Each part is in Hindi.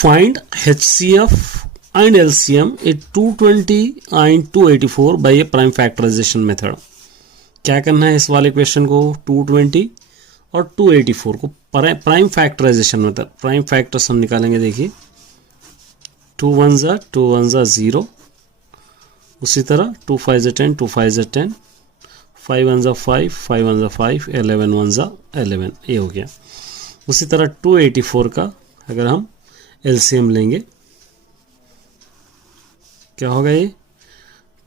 Find HCF and LCM a 220 and 284 by a prime factorization method. क्या करना है इस वाले क्वेश्चन को, 220 और 284 को prime factorization method, prime factors हम निकालेंगे. देखिए 2 1 ज़ा 0, उसी तरह 2 5 ज़ा 10, 2 5 ज़ा 10, 5 1 ज़ा 5, 5 1 ज़ा 5, 11 1 ज़ा 11, ये हो गया. उसी तरह 284 का अगर हम एलसीएम लेंगे क्या होगा, ये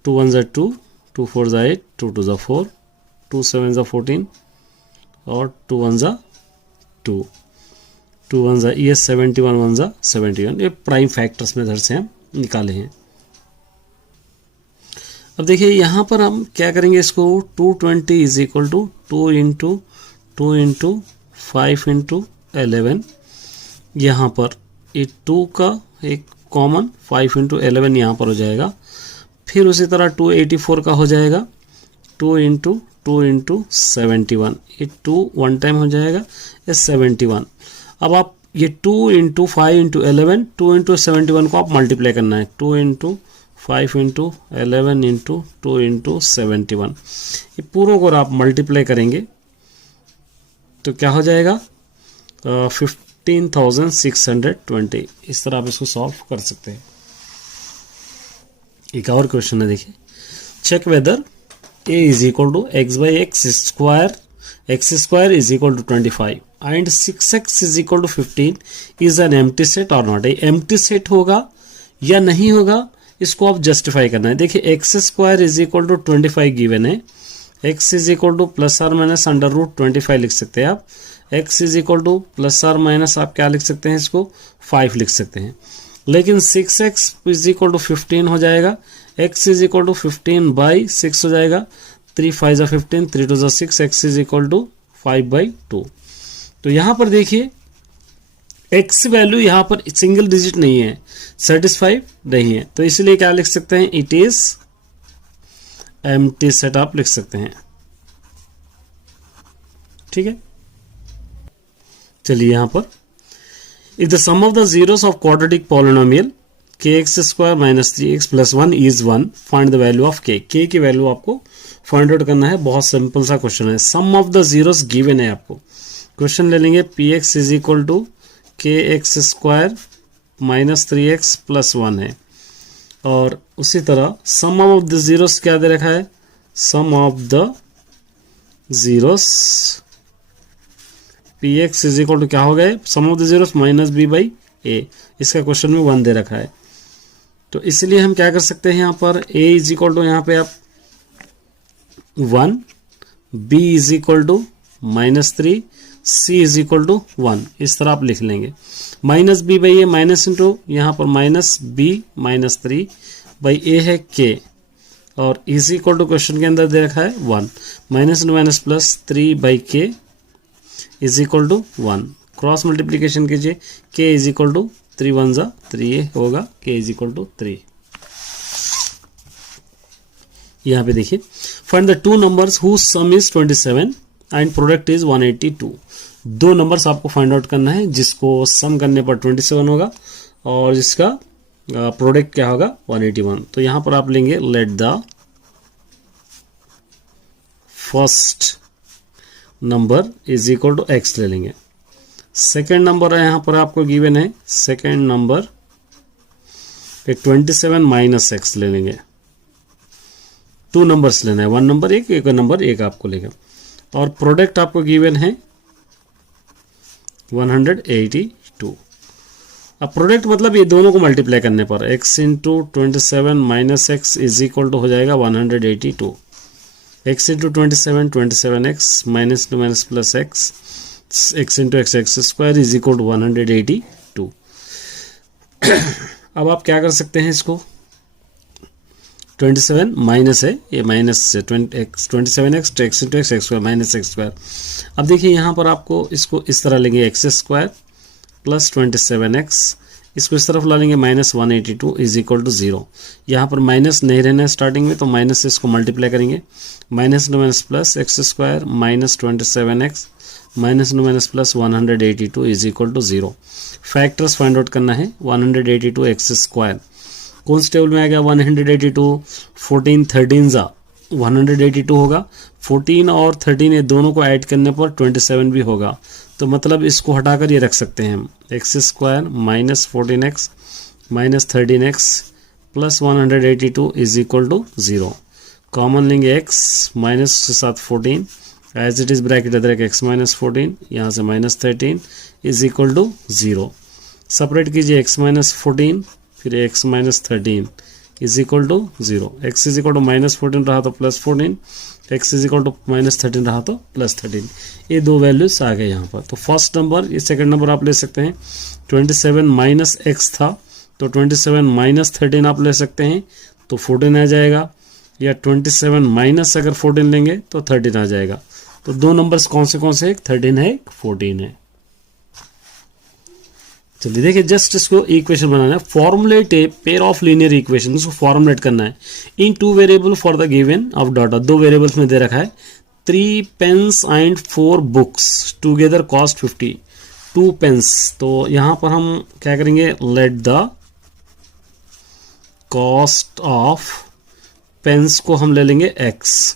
2 1 ज़ा 2, 2 4 ज़ा 8, 2 2 ज़ा 4, 2 7 ज़ा 14 और 2 1 ज़ा 2, 2 1 ज़ा ये 71 1 ज़ा 71. ये प्राइम फैक्टर्स मेथड से हम निकाले हैं. अब देखिए यहाँ पर हम क्या करेंगे, इसको 220 is equal to 2 into 2 into 5 into 11. यहाँ पर ये 2 का एक कॉमन 5 इंटू 11 यहाँ पर हो जाएगा. फिर उसी तरह 284 का हो जाएगा 2 इंटू 2 इंटू 71, ये 2 वन टाइम हो जाएगा, ये 71. अब आप ये 2 इंटू 5 इंटू 11, 2 इंटू 71 को आप मल्टीप्लाई करना है, 2 इंटू 5 इंटू 11 इंटू 2 इंटू 71. ये पूरों को आप मल्टीप्लाई करेंगे तो क्या हो जाएगा, 15,620. इस तरह आप इसको सॉल्व कर सकते हैं. एक और क्वेश्चन है, देखिए check whether a is equal to x by x square is equal to 25 and 6x is equal to 15 is an empty set और नॉट. एम्प्टी सेट होगा या नहीं होगा, इसको आप जस्टिफाई करना है. देखिए x square is equal to 25 given है, x is equal to plus or minus under root 25 लिख सकते हैं आप. x is equal to plus or minus आप क्या लिख सकते हैं, इसको 5 लिख सकते हैं. लेकिन 6x इज इक्वल टू 15 हो जाएगा, x is equal to 15 by 6 हो जाएगा, 3 5 ज़ा 15, 3 2 ज़ा 6, x is equal to 5 by 2. तो यहाँ पर देखिए x वैल्यू यहाँ पर सिंगल डिजिट नहीं है, सेटिस्फाइड नहीं है, तो इसलिए क्या लिख सकते हैं, इट इज एम्प्टी सेट आप लिख सकते हैं. ठीक है, चलिए यहाँ पर if the sum of the zeros of quadratic polynomial kx square minus 3x plus 1 is 1, find the value of k. k की वैल्यू आपको फाइंड आउट करना है. बहुत सिंपल सा क्वेश्चन है. Sum of the zeros given है आपको. क्वेश्चन ले लेंगे px is equal to kx square minus 3x plus 1 है, और उसी तरह सम ऑफ द जीरोस क्या दे रखा है, sum of the zeros px is equal to क्या हो गए, sum of the zeros minus b by a. इसका क्वेश्चन में 1 दे रखा है, तो इसलिए हम क्या कर सकते हैं, यहाँ पर a इज इक्वल टू यहाँ पे आप 1, b is equal to minus 3, c is equal to 1. इस तरह आप लिख लेंगे. Minus b by a minus into यहाँ पर minus b minus 3 by a है k, और इज इक्वल टू क्वेश्चन के अंदर दे रखा है 1, minus into minus plus 3 by k is equal to 1. Cross multiplication कीजिए, k इज इक्वल टू 3 1 ज़ा 3 होगा, k इज इक्वल टू 3. यहाँ पे देखिए find the two numbers whose sum is 27 and product is 182. दो नंबर्स आपको फाइंड आउट करना है जिसको सम करने पर 27 होगा और जिसका प्रोडक्ट क्या होगा 181. तो यहाँ पर आप लेंगे let the first number is equal to x ले लेंगे. सेकेंड नंबर है यहाँ पर आपको गिवन है, सेकेंड नंबर 27 माइनस x ले लेंगे. टू नंबर्स लेना है, वन नंबर एक नंबर एक आपको लेगा, और प्रोडक्ट आपको गिवन है 182. अब प्रोडक्ट मतलब ये दोनों को मल्टीप्लाई करने पर x into 27 minus x is equal to हो जाएगा 182. x into 27 minus two minus plus x into x square is equal to 182. अब आप क्या कर सकते हैं, इसको 27 माइनस है, ये माइनस से 27x x into x square minus x square. अब देखिए यहाँ पर आपको इसको इस तरह लेंगे एक्स स्क्वायर प्लस 27x, इसको इस तरफ ला लेंगे माइनस 182 इज इक्वल टू 0. यहाँ पर माइनस नहीं रहना है स्टार्टिंग में, तो माइनस से इसको मल्टीप्लाई करेंगे, minus two minus plus x square minus 27x minus into minus plus 182 is equal to 0। Factors find out करना है 182 एक्स स्क्वायर। कौन से टेबल में आ गया 182? 14 13 जा 182 होगा, 14 और 13 ये दोनों को ऐड करने पर 27 भी होगा। तो मतलब इसको हटाकर ये रख सकते हैं हम, x square minus 14x minus 13x plus 182 is equal to 0। Common लेंगे x माइनस के साथ 14 as it is bracket other x minus 14, यहाँ से minus 13 is equal to 0। Separate कीजिए x माइनस 14 फिर x minus 13 is equal to 0। x is equal to minus 14 रहा तो plus 14, x is equal to minus 13 रहा तो प्लस 13। ये दो वैल्यूज आ गए यहाँ पर। तो फर्स्ट नंबर, ये सेकंड नंबर आप ले सकते हैं 27 माइनस x था तो 27 माइनस 13 आप ले सकते हैं तो 14 आ जाएगा, या 27 माइनस अगर 14 लेंगे तो 13 आ जाएगा। तो दो नंबर्स कौन से एक 13 है एक 14 है। चलिए देखिए, जस्ट इसको इक्वेशन बनाना है। Formulate a pair of linear equation, इसको फॉर्मुलेट करना है in two variable for the given of data. दो वेरिएबल्स में दे रखा है 3 pens and 4 books together cost 50। 2 pens, तो यहां पर हम क्या करेंगे, let the cost of pens को हम ले लेंगे x,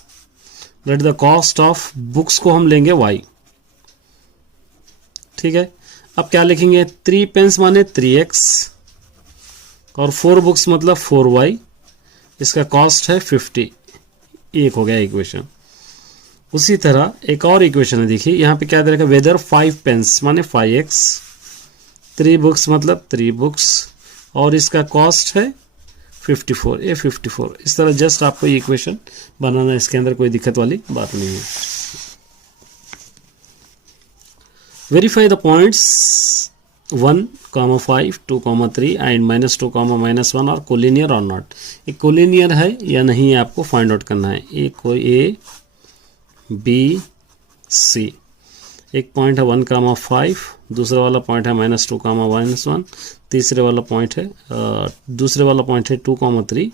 let the cost of books को हम लेंगे y। ठीक है, अब क्या लिखेंगे, 3 पेन्स माने 3x और 4 बुक्स मतलब 4y, इसका कॉस्ट है 50। एक हो गया इक्वेशन। उसी तरह एक और इक्वेशन है, देखिए यहाँ पे क्या दे रखा है, वेदर 5 पेन्स माने 5x, 3 बुक्स मतलब 3 बुक्स और इसका कॉस्ट है 54, ये 54। इस तरह जस्ट आपको इक्वेशन बनाना, इसके अंदर कोई दिक्कत वाली बात नहीं है। Verify the points 1, 5, 2, 3 and -2, -1 और कोलिनियर और नॉट। ये कोलिनियर है या नहीं आपको फाइंड आउट करना है। ये कोई A, B, C। एक पॉइंट है 1, 5, दूसरा वाला पॉइंट है -2, -1, तीसरे वाला पॉइंट है दूसरे वाला पॉइंट है 2, 3,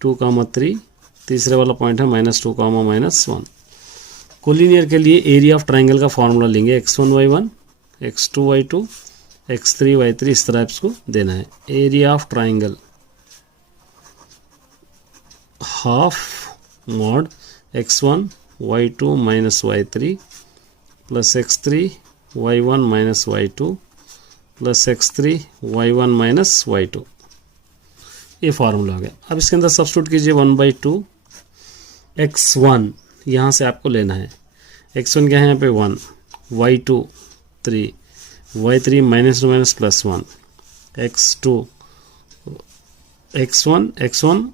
2, 3, तीसरे वाला पॉइंट है -2, -1। कोलिनियर के लिए एरिया ऑफ ट्राइंगल का फॉर्मूला लेंगे, x1 y1 x2 y2 x3 y3, इस तरह इसको देना है। Area of triangle half mod x1 y2 minus y3 plus x3 y1 minus y2 plus x3 y1 minus y2। ये फार्मूला हो गया। अब इसके अंदर सब्स्टिट्यूट कीजिए 1/2 x1 यहाँ से आपको लेना है, x1 क्या है यहाँ पे 1, y2 3, y3 minus minus plus 1, x2 x1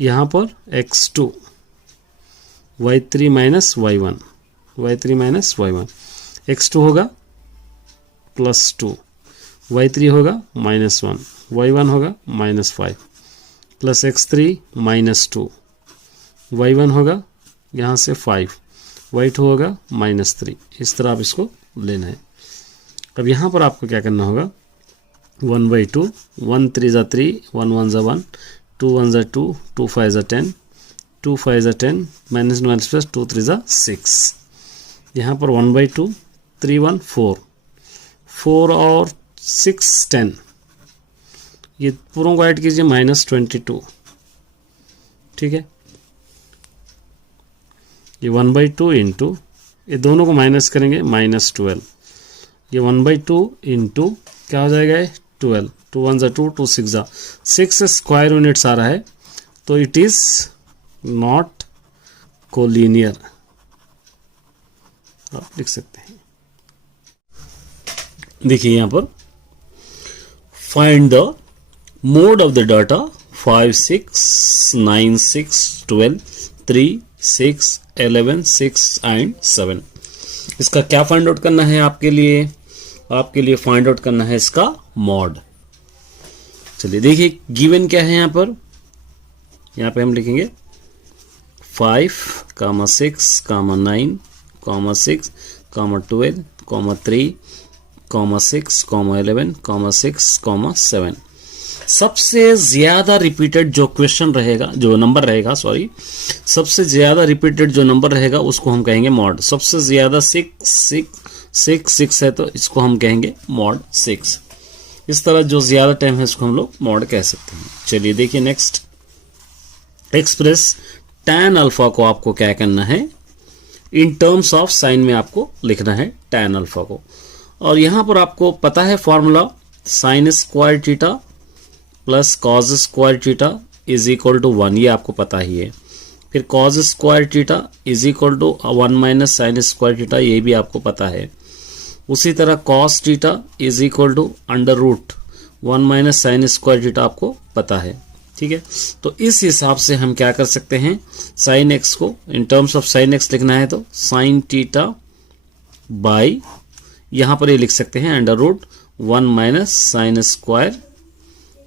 यहाँ पर x2 y3 minus y1, y3 minus y1, x2 होगा प्लस 2, y3 होगा -1, y1 होगा -5 प्लस x3 -2, y1 होगा यहाँ से 5, y2 होगा -3। इस तरह आप इसको लेना है। अब यहाँ पर आपको क्या करना होगा, 1/2, 1 3 जा 3, 1 1 जा 1, 2 1 जा 2, 2 5 जा 10, 2 5 जा 10 माइनस प्लस 2 3 जा 6। यहाँ पर 1/2, 3 1 4, 4 और 6 10, ये पूरों को ऐड कीजिए -22। ठीक है, ये 1/2 इंटू, ये दोनों को माइनस करेंगे -12, ये 1/2 इंटू क्या हो जाएगा 12, 2 1 जा 2, 2 6 जा 6 स्क्वायर यूनिट्स आ रहा है, तो इट इज नॉट कोलिनियर, आप लिख सकते हैं। देखिए यहाँ पर find the mode of the data 5 6 9 6 12 3 6 11 6 and 7। इसका क्या फाइंड आउट करना है आपके लिए फाइंड आउट करना है इसका मॉड। चलिए देखिए गिवन क्या है यहाँ पर हम लिखेंगे 5, 6, 9, 6, 12, 3, 6, 11, 6, 7। सबसे ज्यादा रिपीटेड जो क्वेश्चन रहेगा, जो नंबर रहेगा, सॉरी, सबसे ज्यादा रिपीटेड जो नंबर रहेगा उसको हम कहेंगे मॉड। सबसे ज्यादा 6 है तो इसको हम कहेंगे मॉड 6। इस तरह जो ज्यादा टाइम है इसको हम लोग मॉड कह सकते हैं। चलिए देखिए नेक्स्ट, एक्सप्रेस tan अल्फा को आपको क्या करना है, इन टर्म्स ऑफ साइन में आपको लिखना है tan अल्फा को। और यहां पर आपको पता है formula, sine square theta plus cos square theta is equal to 1, ये आपको पता ही है। फिर cos square theta is equal to 1 minus sine square theta, ये भी आपको पता है। उसी तरह cos theta is equal to under root 1 minus sine square theta आपको पता है, ठीक है। तो इस हिसाब से हम क्या कर सकते हैं, साइन एक्स को in terms of sine x लिखना है तो साइन थीटा बाई, यहां पर ये लिख सकते हैं under root 1 minus sine square,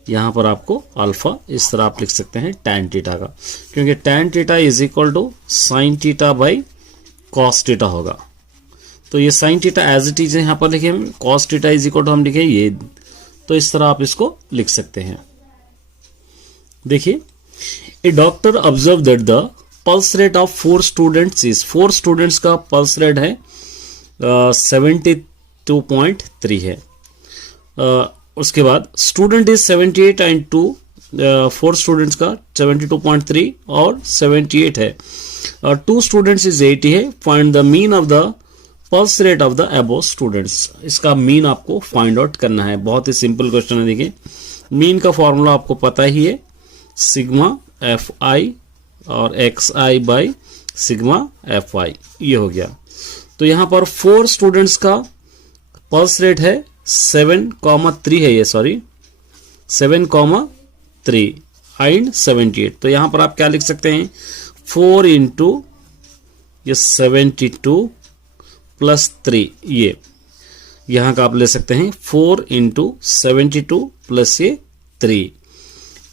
यहां पर आपको अल्फा, इस तरह आप लिख सकते हैं tan थीटा का, क्योंकि tan theta is equal to sine theta by cos theta होगा। तो ये sine theta as it is यहां पर लिखे हम, cos theta is equal to हम लिखे ये, तो इस तरह आप इसको लिख सकते हैं। देखिए, a doctor observe that the pulse rate of 4 students is, 4 students का पल्स रेट है 72.3 है। उसके बाद स्टूडेंट इज 78 एंड 2, 4 स्टूडेंट्स का 72.3 और 78 है, और 2 स्टूडेंट्स इज 80 है। Find the mean of the pulse rate of the above students, इसका मीन आपको फाइंड आउट करना है। बहुत ही सिंपल क्वेश्चन है। देखिए, मीन का फॉर्मूला आपको पता ही है, सिग्मा एफ आई और x I by sigma f आई, ये हो गया। तो यहां पर 4 स्टूडेंट्स का पल्स रेट है 7,3 है, ये सॉरी 7,3 एंड 78। तो यहां पर आप क्या लिख सकते हैं, 4 इंटू ये 72 प्लस 3, ये यहां का आप ले सकते हैं 4 इंटू 72 प्लस ये 3।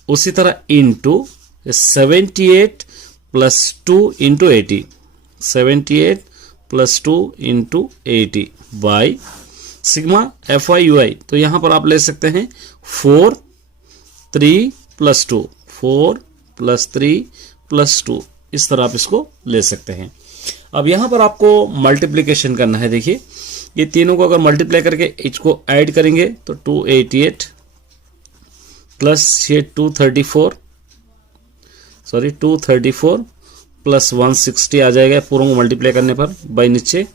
उसी तरह into 78 plus 2 into 80, 78 plus 2 into 80 by sigma f i u i. तो यहां पर आप ले सकते हैं 4 3 प्लस 2, 4 प्लस 3 प्लस 2, इस तरह आप इसको ले सकते हैं। अब यहां पर आपको मल्टीप्लीकेशन करना है। देखिए, ये तीनों को अगर मल्टीप्लाई करके इसको ऐड करेंगे तो 288 प्लस ये 234 प्लस 160 आ जाएगा पूरों को मल्टीप्लाई करने पर, बाई नीचे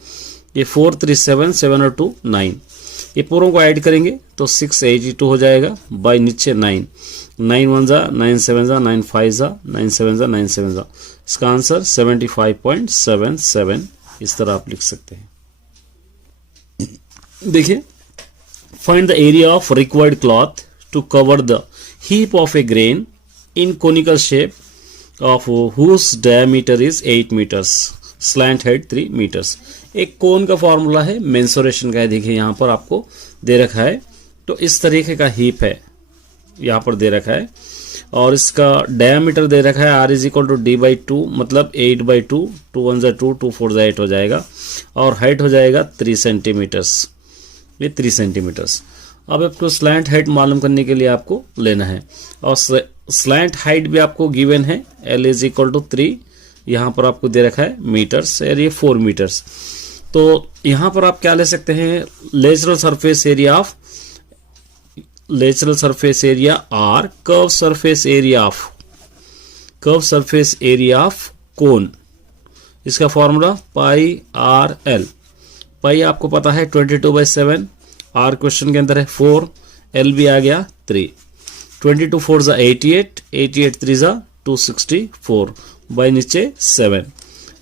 ये 4 3 7 7 और 2 9, ये पूरों को ऐड करेंगे तो 682 हो जाएगा, बाई नीचे 9 9 1 जा 9 7 जा 9 5 जा 9 7 जा 9 7 जा, इसका आंसर 75.77, इस तरह आप लिख सकते हैं। देखिए, find the area of required cloth to cover the heap of a grain in conical shape of whose diameter is 8 meters, slant height 3 meters। एक कोन का फॉर्मूला है, मेंसुरेशन का है। देखिए यहां पर आपको दे रखा है, तो इस तरीके का हीप है यहां पर दे रखा है, और इसका डायमीटर दे रखा है r is equal to d by 2, मतलब 8/2, 2 1 2 2 4 8 हो जाएगा, और हाइट हो जाएगा 3 सेंटीमीटर्स, ये 3 सेंटीमीटर्स। अब आपको स्लैंट हाइट मालूम करने के लिए आपको लेना है, और स्लैंट हाइट भी आपको गिवन है, L इज इक्वल टू 3, यहां पर आपको दे रखा है मीटर्स, और ये 4 मीटर्स। तो यहां पर आप क्या ले सकते हैं, lateral surface area or curve surface area of cone, इसका formula pi r l. Pi आपको पता है 22/7, आर क्वेश्चन के अंदर है 4, एल भी आ गया 3, 22 4 जा 88, 88 3 जा 264, बाई नीचे 7।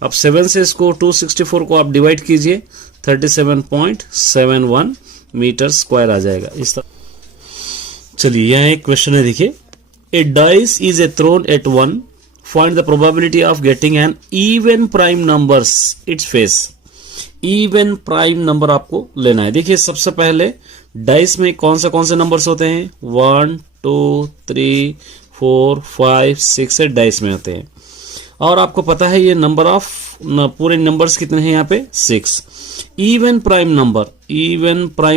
अब 7 से इसको 264 को आप डिवाइड कीजिए, 37.71 मीटर स्क्वायर आ जाएगा इस तरह। चलिए यहाँ एक क्वेश्चन है, देखिए, a dice is a thrown at 1, find the probability of getting an even prime numbers its face. Even prime number आपको लेना है। देखिए, सबसे पहले डाइस में कौन से नंबर्स होते हैं, 1 2 3 4 5 6 से डाइस में होते हैं, और आपको पता है ये नंबर ऑफ पूरे नंबर्स कितने हैं यहाँ पे 6। इवन प्राइम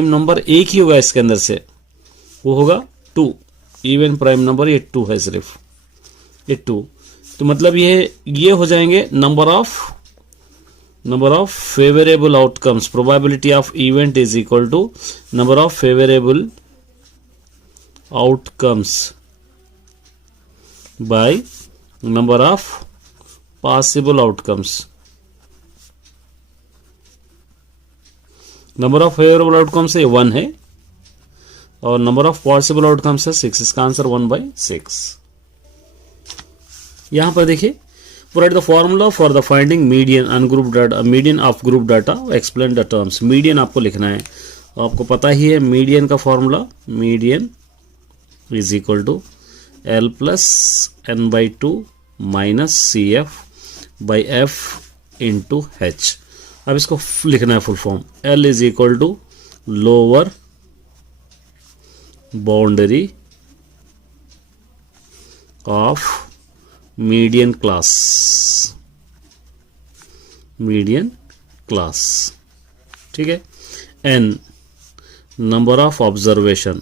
नंबर एक ही होगा इसके अंदर से, वो होगा 2। इवन प्राइम नंबर ये 2 है, सिर्फ ये 2। तो मतलब ये हो जाएंगे number of favourable outcomes. Probability of event is equal to number of favourable outcomes by number of possible outcomes. Number of favourable outcomes है 1 है और नंबर ऑफ पॉसिबल आउटकम्स है 6। इसका आंसर 1/6। यहां पर देखिए, write the formula for the finding median ungrouped data, median of group data, explain the terms। median आपको लिखना है, आपको पता ही है median का formula, median is equal to L plus n/2 minus CF by F into H। अब इसको लिखना है full form. L is equal to lower boundary of median class, ठीक है। n नंबर ऑफ ऑब्जर्वेशन,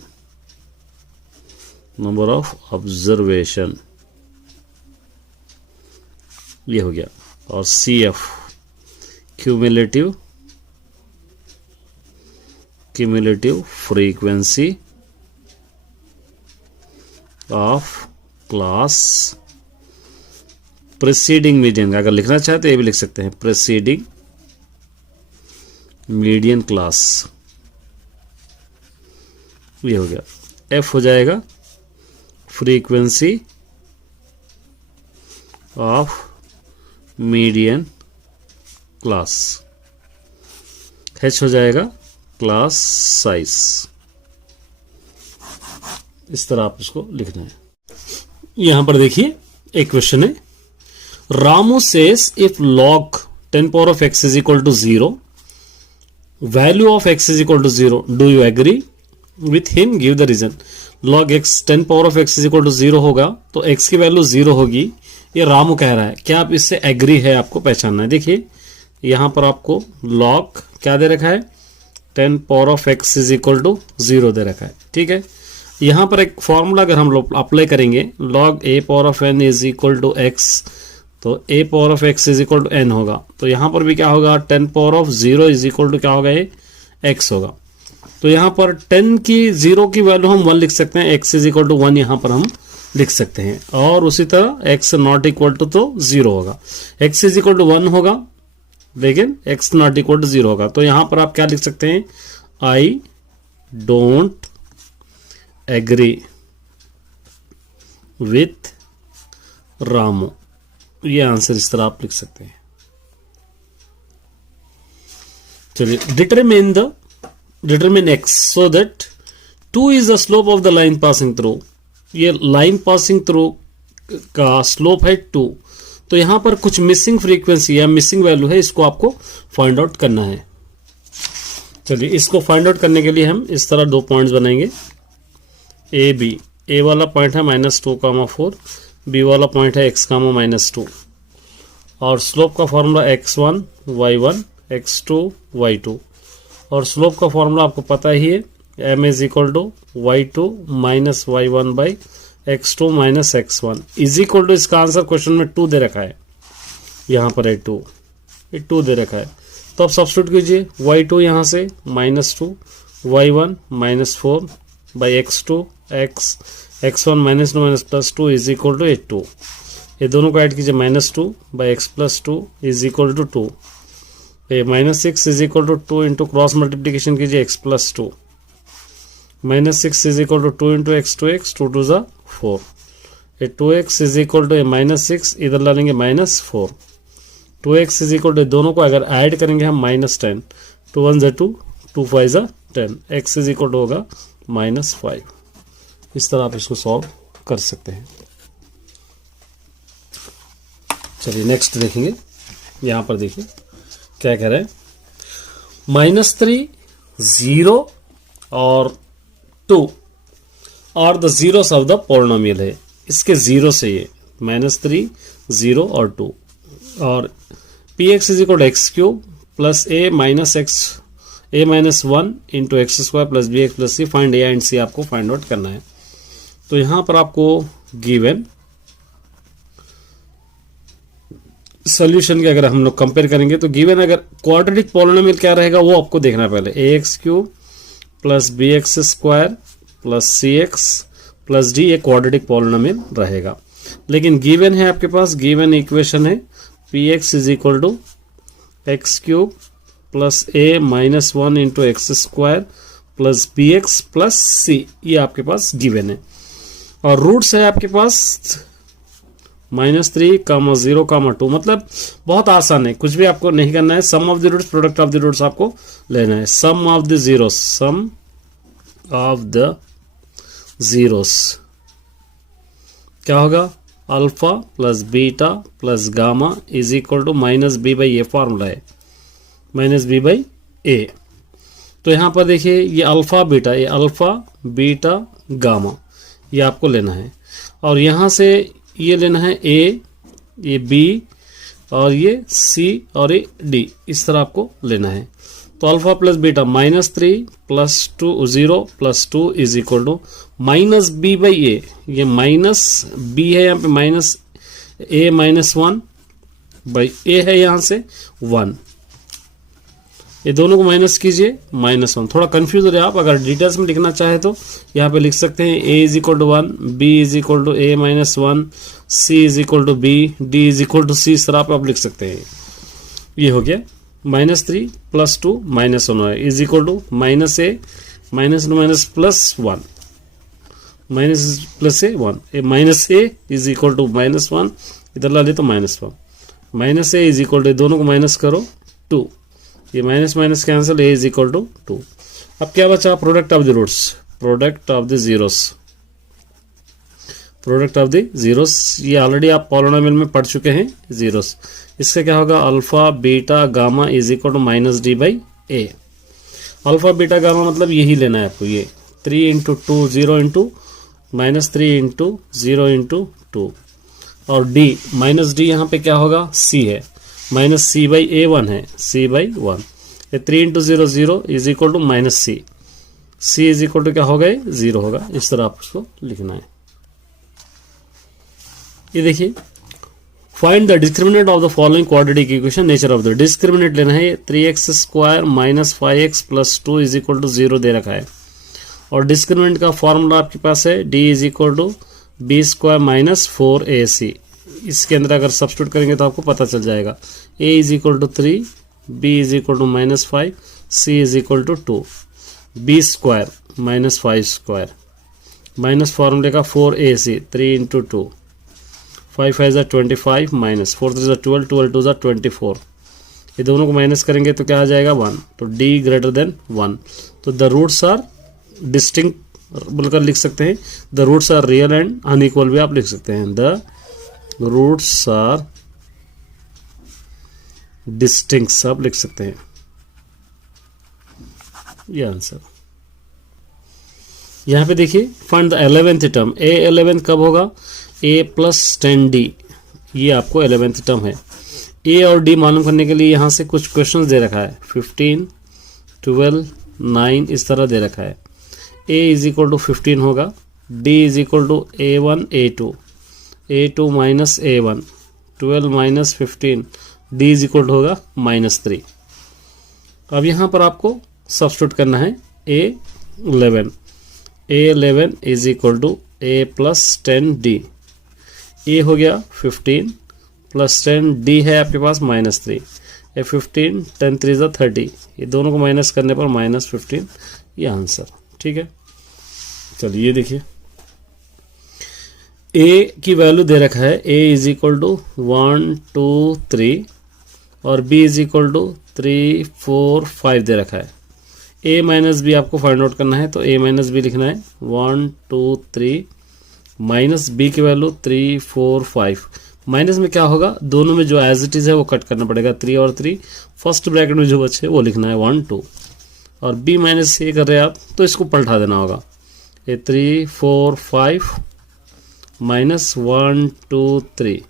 ये हो गया। और CF cumulative frequency of class preceding median. अगर लिखना चाहे तो ये भी लिख सकते हैं, प्रेसीडिंग मीडियन क्लास। ये हो गया। F हो जाएगा frequency of median class. H हो जाएगा क्लास साइज। इस तरह आप इसको लिखना है। यहां पर देखिए एक क्वेश्चन है, Ramu says if log 10 power of x is equal to 0, value of x is equal to 0, do you agree with him? Give the reason। log x 10 power of x is equal to 0 होगा तो x की वैल्यू 0 होगी, ये रामू कह रहा है। क्या आप इससे एग्री है, आपको पहचानना है। देखिए यहां पर आपको log क्या दे रखा है, 10 power of x is equal to 0 दे रखा है, ठीक है। यहां पर एक फॉर्मूला अगर हम लोग अप्लाई करेंगे, log a power of n is equal to x, तो a power of x is equal to n होगा। तो यहां पर भी क्या होगा, 10 power of 0 is equal to क्या होगा, ये x होगा। तो यहां पर 10 की 0 की वैल्यू हम 1 लिख सकते हैं, x इज इक्वल टू 1 यहां पर हम लिख सकते हैं। और उसी तरह x नॉट इक्वल टू तो 0 होगा, x इज इक्वल टू 1 होगा लेकिन x नॉट इक्वल टू 0 होगा। तो यहां पर आप क्या लिख सकते हैं, I don't agree with Ramu. ये आंसर इस तरह आप लिख सकते हैं। चलिए, determine x so that 2 is the slope of the line passing through. ये लाइन पासिंग थ्रू का स्लोप है 2। तो यहां पर कुछ मिसिंग फ्रीक्वेंसी या मिसिंग वैल्यू है, इसको आपको फाइंड आउट करना है। चलिए, इसको फाइंड आउट करने के लिए हम इस तरह 2 पॉइंट्स बनाएंगे। ए वाला पॉइंट है -2,4, बी वाला पॉइंट है x, -2। और स्लोप का formula x1 y1 x2 y2। और स्लोप का फॉर्मूला आपको पता ही है, m is equal to y2 minus y1 by x2 minus x1 is equal to, इसका आंसर क्वेश्चन में 2 दे रखा है, यहाँ पर है 2, ये 2 दे रखा है। तो अब सब्स्टिट्यूट कीजिए, y2 यहाँ से -2 y1 -4 by x2 x1 -2 minus +2 is equal to 2। ये दोनों को ऐड कीजिए, -2 by x +2 is equal to 2। ये -6 is equal to 2 into cross multiplication कीजिए x +2, -6 is equal to 2 into x 2 2 ज़ा 4। ये 2x इज इक्वल टू -6 इधर ला लेंगे -4, 2x इज इक्वल टू, दोनों को अगर ऐड करेंगे हम -10, 2 1 ज़ा 2 2 5 ज़ा 10, x इज इक्वल टू होगा -5। इस तरह आप इसको सॉल्व कर सकते हैं। चलिए नेक्स्ट देखेंगे। यहां पर देखिए क्या कह रहे हैं, -3 0 और 2 और the zeros of the polynomial है। इसके जीरो से ये -3 0 और 2 और px is equal to x cube plus a -1 into x square plus bx plus c। Find a and c आपको फाइंड आउट करना है। तो यहां पर आपको गिवन सोल्यूशन के अगर हम लोग कंपेयर करेंगे तो गिवन अगर क्वाड्रेटिक पॉलिनोमियल क्या रहेगा वो आपको देखना है पहले। ax cube plus bx square plus cx plus d एक क्वाड्रेटिक पॉलिनोमियल रहेगा। लेकिन गिवन है आपके पास, गिवन इक्वेशन है px is equal to x cube plus a minus 1 into x square plus bx plus c, ये आपके पास गिवन है। और रूट्स है आपके पास -3, -0, -2, मतलब बहुत आसान है, कुछ भी आपको नहीं करना है। Sum of the roots, product of the roots आपको लेना है। Sum of the zeros, sum of the zeros क्या होगा, alpha plus beta plus gamma is equal to minus b by a, formula है माइनस बी बाई ए। तो यहां पर देखिए ये अल्फा बीटा, ये अल्फा बीटा गामा, ये आपको लेना है। और यहां से ये लेना है ए, ये बी और ये सी और ये डी, इस तरह आपको लेना है। तो alpha plus beta -3 plus 2 0 plus 2 is equal to minus b by a, ये माइनस बी है यहाँ पे, minus a minus 1 by a है यहाँ से 1, ये दोनों को माइनस कीजिए -1। थोड़ा कंफ्यूज हो रहे आप, अगर डिटेल्स में लिखना चाहे तो यहाँ पे लिख सकते हैं a is equal to 1, b is equal to a minus 1, c is equal to b, d is equal to c, इस तरह पे आप लिख सकते हैं। ये हो गया -3 प्लस 2 -1 है is equal to minus a minus minus plus 1, minus plus A 1, minus a is equal to -1, इधर ला ले तो -1, minus a is equal to, दोनों को माइनस करो 2, ये minus minus cancel, a is equal to 2। अब क्या बचा, product of the roots, product of the zeros, product of the zeros, ये ऑलरेडी आप पॉलिनोमियल में पढ़ चुके हैं जीरोस। इसका क्या होगा, alpha beta gamma is equal to minus d by a. Alpha beta gamma मतलब यही लेना है आपको, ये 3 इंटू 2 0 इंटू -3 इंटू 0 इंटू 2, और डी माइनस डी यहाँ पे क्या होगा, सी है, माइनस सी बाई ए 1 है, सी बाई 1, ये 3 into 0 0 is equal to minus c, c is equal to क्या होगा, 0 होगा। इस तरह आप उसको लिखना है। ये देखिए, find the discriminant of the following quadratic equation, nature of the discriminant लेना है। 3x square minus 5x plus 2 is equal to 0 दे रखा है, और डिस्क्रिमिनेंट का फॉर्मूला आपके पास है d is equal to b square minus 4ac। इसके अंदर अगर सब्स्टिट्यूट करेंगे तो आपको पता चल जाएगा, a is equal to 3, b is equal to -5, c is equal to 2, b square minus 5 square minus फॉर्मूले का 4ac, 3 इंटू 2, 5 5 ज़ा 25 माइनस 4 3 ज़ा 12, 12 2 ज़ा 24, ये दोनों को माइनस करेंगे तो क्या आ जाएगा 1, तो d ग्रेटर देन 1। तो द रूट्स आर डिस्टिंक्ट बोलकर लिख सकते हैं, the roots are real and unequal भी आप लिख सकते हैं, द रूट्स आर डिस्टिंक्ट आप लिख सकते हैं, ये आंसर। यहां पे देखिए, find the 11th term, a 11 कब होगा, a प्लस 10d, ये आपको 11th टर्म है। a और d मालूम करने के लिए यहां से कुछ क्वेश्चंस दे रखा है, 15 12 9 इस तरह दे रखा है। a इज इक्वल टू 15 होगा, d is equal to a1 a2 minus a1, 12 minus 15, d is equal to होगा -3। अब यहाँ पर आपको सब्स्टिट्यूट करना है a11 is equal to a plus 10d, a हो गया 15 प्लस 10, d है आपके पास -3, ये 15 10 3 ज़ा 30, ये दोनों को माइनस करने पर -15, ये आंसर। ठीक है, चलिए ये देखिए, a की वैल्यू दे रखा है, a इज इक्वल टू 1 2 3 और b इज इक्वल टू 3 4 5 दे रखा है। a माइनस बी आपको फाइंड आउट करना है, तो a माइनस बी लिखना है, 1 2 3 माइनस b की वैल्यू 3 4 5। माइनस में क्या होगा, दोनों में जो एज इट इज है वो कट करना पड़ेगा, 3 और 3, फर्स्ट ब्रैकेट में जो बचे वो लिखना है 1 2, और b माइनस ये कर रहे हैं आप तो इसको पलटा देना होगा, ये 3 4 5 माइनस 1 2 3,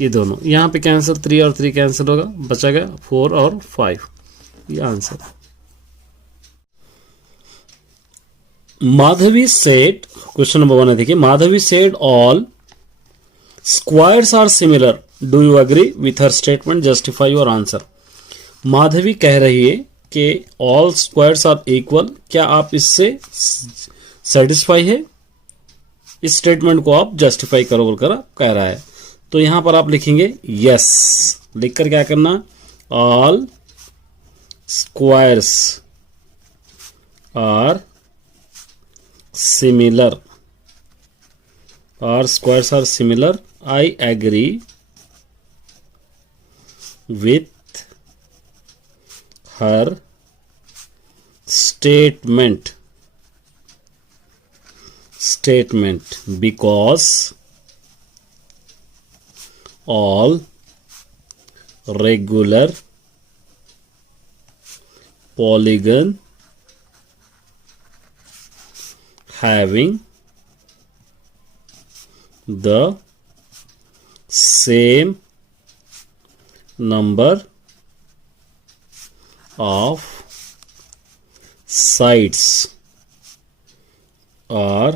ये दोनों यहाँ पे कैंसिल, 3 और 3 कैंसिल होगा, बचा गया 4 और 5, ये answer. Madhavi said, question number 1 है, देखिए Madhavi said all squares are similar, do you agree with her statement, justify your answer. Madhavi कह रही है कि ऑल स्क्वायर्स आर इक्वल, क्या आप इससे सेटिस्फाई है, इस स्टेटमेंट को आप जस्टिफाई करो बोलकर कह रहा है। तो यहां पर आप लिखेंगे यस, लिखकर क्या करना, ऑल स्क्वायर्स आर सिमिलर, और squares are similar, I agree with her statement because all regular polygon having the same number of sides are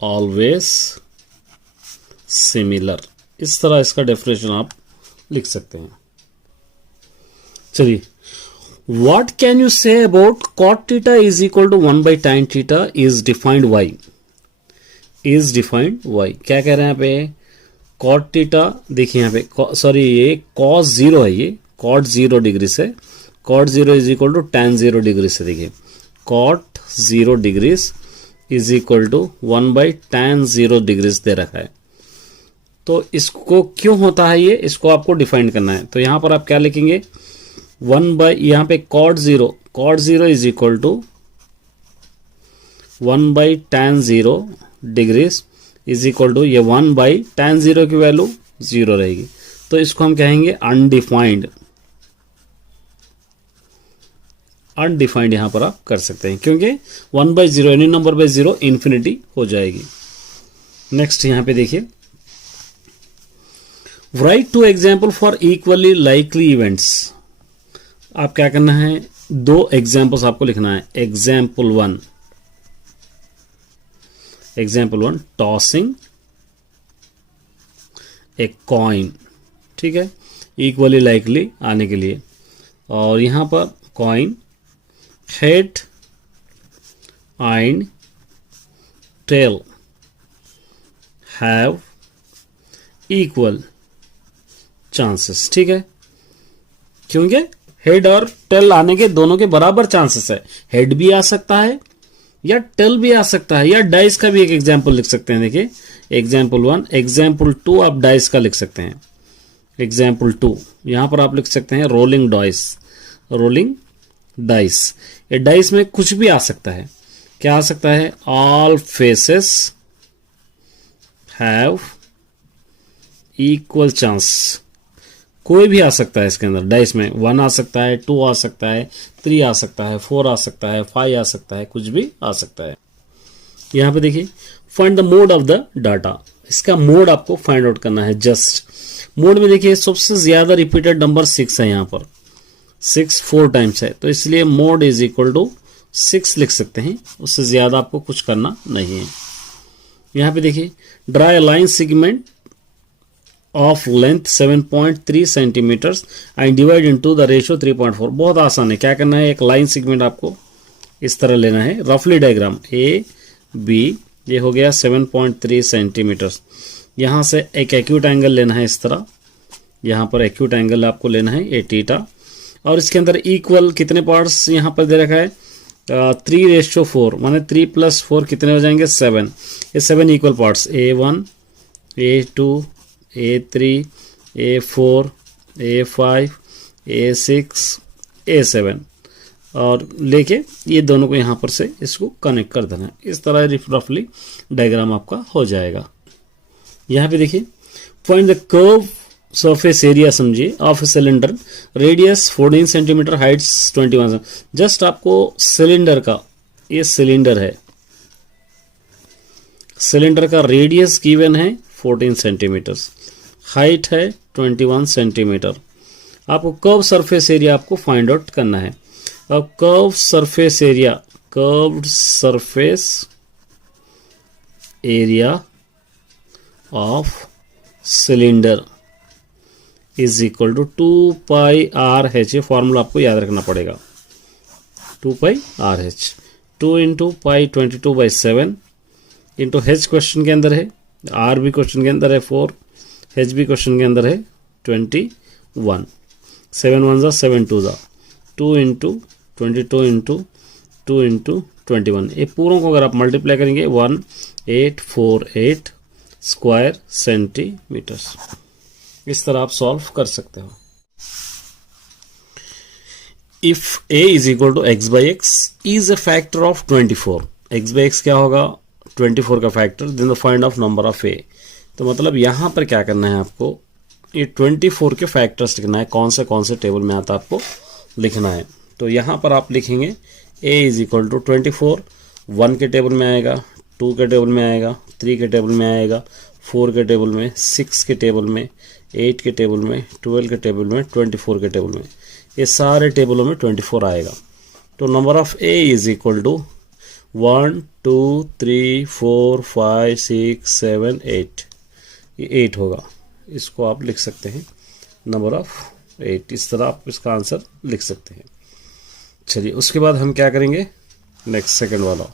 always similar। इस तरह इसका डेफिनेशन आप लिख सकते हैं। चलिए, what can you say about cot theta is equal to 1 by tan theta is defined y, is defined y। क्या कह रहे हैं यहाँ पे, cot theta देखिए यहाँ पे, सॉरी ये cos 0 है, ये cot 0 डिग्री से, cot 0 is equal to tan 0 degree से, देखिए cot 0 degrees is equal to 1 by tan 0 degrees दे रखा है। तो इसको क्यों होता है ये, इसको आपको डिफाइन करना है। तो यहां पर आप क्या लिखेंगे, 1 बाई, यहां पे cot 0 is equal to 1 by tan 0 degrees is equal to, ये 1 बाई tan 0 की वैल्यू 0 रहेगी। तो इसको हम कहेंगे अनडिफाइंड, अनडिफाइंड यहां पर आप कर सकते हैं, क्योंकि 1 by 0 any number by 0 infinity हो जाएगी। नेक्स्ट यहां पे देखिए, write to example for equally likely events. आप क्या करना है, 2 एग्जाम्पल्स आपको लिखना है। एग्जाम्पल 1 टॉसिंग ए कॉइन, ठीक है, इक्वली लाइकली आने के लिए। और यहां पर coin head and tail have equal chances, ठीक है, क्योंकि हेड और टेल आने के दोनों के बराबर चांसेस है। हेड भी आ सकता है या टेल भी आ सकता है, या डाइस का भी एक एग्जाम्पल लिख सकते हैं। देखिए एग्जाम्पल 1, एग्जाम्पल 2 आप डाइस का लिख सकते हैं। एग्जाम्पल 2 यहां पर आप लिख सकते हैं रोलिंग डाइस, रोलिंग डाइस। ये डाइस में कुछ भी आ सकता है, क्या आ सकता है, all faces have equal chance, कोई भी आ सकता है इसके अंदर। डाइस में 1 आ सकता है, 2 आ सकता है, 3 आ सकता है, 4 आ सकता है, 5 आ सकता है, कुछ भी आ सकता है। यहां पे देखिए find the mode of the data, इसका मोड आपको फाइंड आउट करना है। जस्ट मोड में देखिए सबसे ज्यादा रिपीटेड नंबर 6 है, यहां पर 6 4 टाइम्स है, तो इसलिए मोड इज इक्वल टू 6 लिख सकते हैं, उससे ज्यादा आपको कुछ करना नहीं है। यहां पे देखिए draw a line segment of length 7.3 centimetres and divide into the ratio 3.4। बहुत आसान है, क्या करना है, एक लाइन सेगमेंट आपको इस तरह लेना है, रफली डायग्राम ए बी, ये हो गया 7.3 सेंटीमीटर्स। यहां से एक एक्यूट एंगल लेना है इस तरह, यहां पर एक्यूट एंगल आपको लेना है ए थीटा, और इसके अंदर इक्वल कितने पार्ट्स यहां पर दे रखा है, 3:4, माने 3 + 4 कितने हो जाएंगे, 7। ये 7 equal parts, A1 A2 A3 A4 A5 A6 A7, और लेके ये दोनों को यहां पर से इसको कनेक्ट कर देना है। इस तरह रफली डायग्राम आपका हो जाएगा। यहां पे देखिए find the curve surface area समझिए of a cylinder, radius 14 centimetre, heights 21। Just आपको सिलेंडर का, ये सिलेंडर है, सिलेंडर का रेडियस गिवन है 14 सेंटीमीटर, हाइट है 21 सेंटीमीटर। आपको कर्व सरफेस एरिया आपको फाइंड आउट करना है। अब curve curved surface area of cylinder is equal to 2 pi r h. ये फॉर्मूला आपको याद रखना पड़ेगा, 2 pi r h. 2 into pi 22/7 into h question के अंदर है, आर भी क्वेश्चन के अंदर है 4, एच भी क्वेश्चन के अंदर है 21। 7 1 ज़ा 7 2 ज़ा 2 इंटू 22 इंटू 2 इंटू 21। ये पूरों को अगर आप मल्टीप्लाई करेंगे 1848 स्क्वायर सेंटीमीटर्स। इस तरह आप सॉल्व कर सकते हो। If a is equal to x by x is a factor of 24, x by x क्या होगा 24 का factor, then the find of number of a। तो मतलब यहां पर क्या करना है आपको, ये 24 के फैक्टर्स लिखना है, कौन से टेबल में आता आपको लिखना है। तो यहां पर आप लिखेंगे a इज इक्वल टू 24, 1 के टेबल में आएगा, 2 के टेबल में आएगा, 3 के टेबल में आएगा, 4 के टेबल में, 6 के टेबल में, 8 के टेबल में, 12 के टेबल में, 24 के टेबल में। ये सारे टेबलों में 24 आएगा। तो number of a is equal to 1 2 3 4 5 6 7 8, ये 8 होगा। इसको आप लिख सकते हैं नंबर ऑफ 8, इस तरह आप इसका आंसर लिख सकते हैं। चलिए उसके बाद हम क्या करेंगे, नेक्स्ट सेकंड वाला,